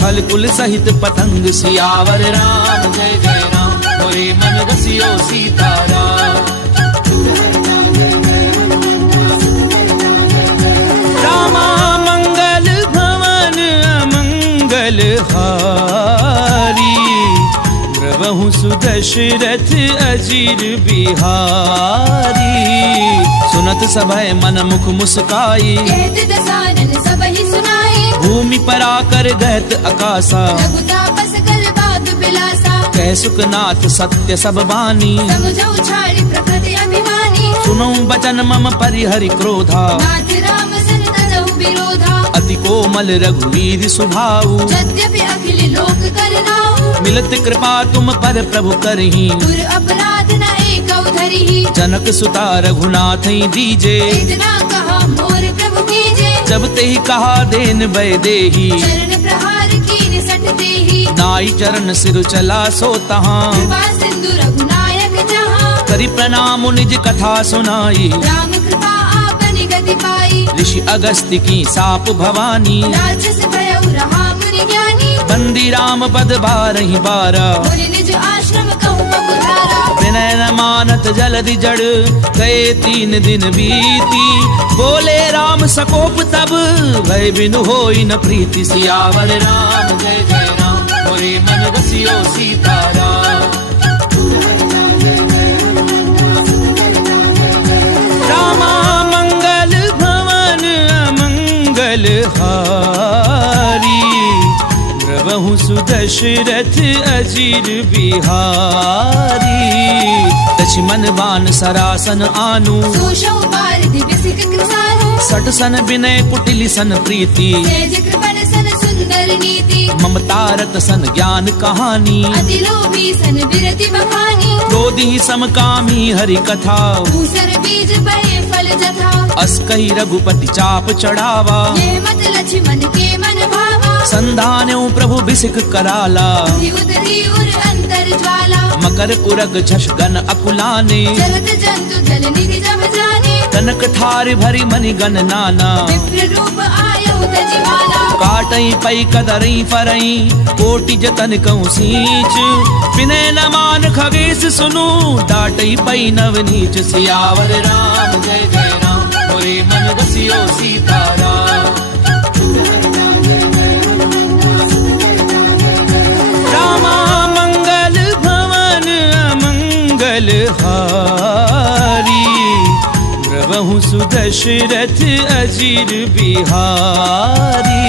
खल कुल सहित पतंग। सियावर राम जय जय राम, मोरे मन रसियो सीताराम। रामा मंगल भवन अमंगल हारी, द्रवहु सुदशरथ अजीर बिहारी। सुनत सभय मन मुख मुस्काई, कहत दसानन सबहि सुनाई। भूमि पराकर गहत आकाशा, रघुतापस कल बात बिलासा। कह सुखनाथ सत्य सब बानी, समझौ छाड़ी प्रकृति अभिमानी। सुनो बचन मम परिहरि क्रोधा, नाथ राम सन तजहु विरोधा। अति कोमल रघुवीर सुभाऊ, यद्यपि अखिल लोक करनाऊ। मिलत कृपा तुम पर प्रभु करही, दुर अपराध न एकौ धरिहि। जनक सुता रघुनाथ दीजे, इतना कहा मोर प्रभु कीजे। जब ते ही कहा देन बै देही, चरण प्रहार कीन सट देहि। नाई चरण सिर चला सो तहाँ, कृपा सिंधु रघुनायक जहाँ। करि प्रणाम निज कथा सुनाई, राम कृपा आपनि गति पाई। ऋषि अगस्त्य की साप भवानी, राजस भयउ रहा मुनि ज्ञानी। बंदी राम पद बारहि बारा, मुनि निज आश्रम कहु पपुधारा। विनय न मानत जलधि जड़, गए 3 दिन बीती। बोले राम सकोप तब, भय बिनु होई न प्रीति। सियावर राम जय जय राम, मोरे मन रसियो सीताराम। हारी द्रवहु सुदशरथ अजीर बिहारी लक्ष्मण बान सरासन आनु सोषौ पार दिव्य सिख कृसानु सट सन विनय कुटिल सन प्रीति तेज कृपण सन सुंदर नीति ममता रत सन ज्ञान कहानी अति लोभी सन बिरति बखानी क्रोधी समकामी हरि कथा दूसर बीज बहे फल जथा अस कही रघुपति चाप चढ़ावा ये मत लक्ष्मण के मन भावा संधान्यो प्रभु बिसिक कराला उतरी उर अंतर ज्वाला मकर उरग झष गन अकुलाने जलद जंतु जल निधि जब जाने कनक ठार भरी मनि गण नाना विप्र रूप आयौ तजिमाला काटई पई कदरई फरई कोटि जतन कहूँ सींच विनय न मान खगेश सुनु डाटई पई नव नीच सियावर राम जय जय राम मोरे मन बसियो सीताराम रामा मंगल भवन अमंगल हारी द्रवहु सुदशरथ अजीर बिहारी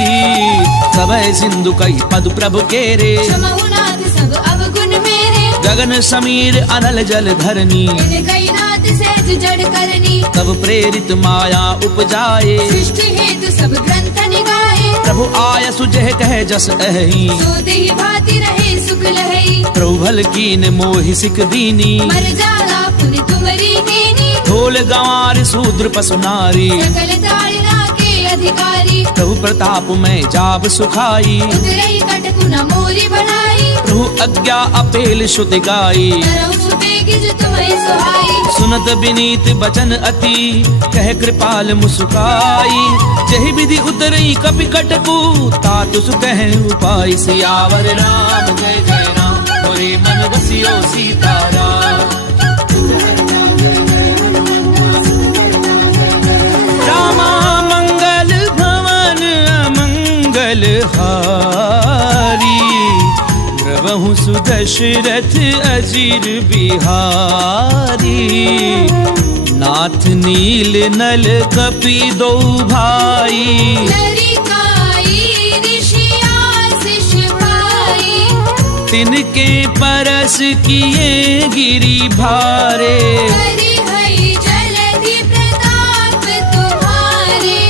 सबय सिंधु कई पद प्रभु केरे क्षमहु नाथ सब अवगुण मेरे गगन समीर अनल जल धरनी इन कई नाथ सहज जड़ करनी तब प्रेरित माया उपजाए सृष्टि हेतु सब ग्रंथ निगाए प्रभु आय सुजह कह जस अहि सो देहि भाति रहे सुख लहई प्रभु भल कीन मोहि सिक दीनी मर जाला पुनि तुमरी कीनी ढोल गंवार शूद्र पसु नारी सकल ताड़ना के अधिकारी प्रभु प्रताप में जाब सुखाई उतरई कटकु न मोरी बनाई प्रभु आज्ञा अपेल श्रुति गाई नरहु सुबेगिज तुम्हें सुहाई सुनत विनीत बचन अति कह कृपाल मुस्काई जहि विधि उतरई कपि कटकु तातु सुकह उपाय सियावर राम जय जय राम मोरे मन बसियो सीताराम रामा मंगल भवन अमंगल हारी द्रवहु सुदशरथ अजीर बिहारी नाथ नील नल कपि दो भाई लरिकाई ऋषि आशीष पाई तिनके परस किए गिरि भारे हरि हरि जलधि प्रताप तुम्हारे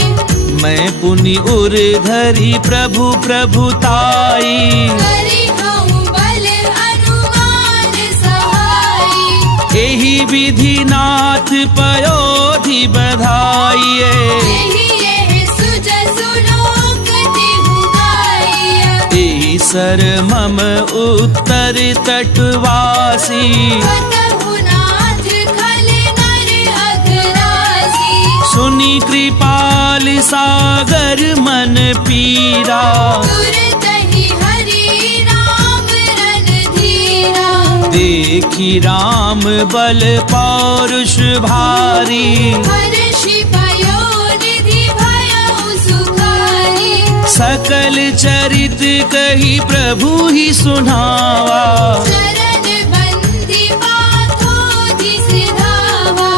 मैं पुनि उर धरि प्रभु प्रभुताई करि हऊँ बल अनुमान सहाई एहि विधि नाथ पयोधि बधाइए यही यह सुजसु लोक तिहु गाइया एहि सर मम उत्तर तटवासी कतहु नाथ खल नर अघरासी सुनि कृपाल सागर मन पीरा तुरतहि हरि राम रणधीरा देखी राम बल पौरुष भारी हर्षि पयोनिधि भयउ सुखारी सकल चरित कही प्रभु ही सुनावा शरण बंदी पाथोधि सिधावा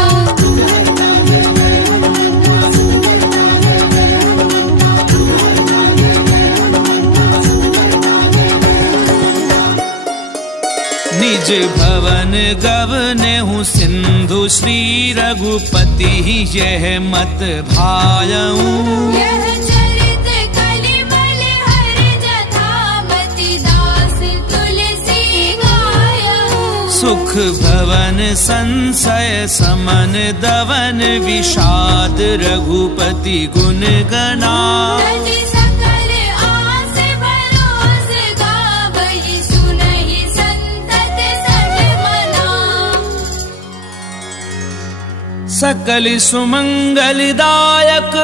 निज भवन गवने हूँ सिंधु श्री रघुपति यह मत भायऊं यह चरित कलिबल हर जथामति दास तुलसी गायहु सुख भवन संशय समन दवन विषाद रघुपति गुण गणा तजि सकल आस भरोस गावहि सुनहि संतत सठमना सकल सुमंगलदायक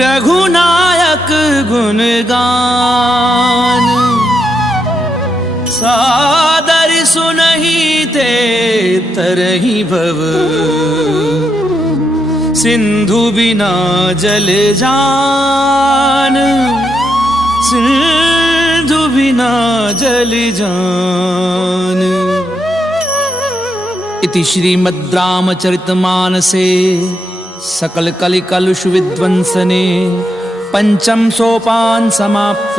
रघुनायक गुणगान सादर सुनहि ते तरहि भव सिंधु बिना जल जान सिंधु बिना जल जान इति श्रीमद्रामचरितमानसे सकलकलिकलुष विध्वंसने पंचम सोपान समाप्त।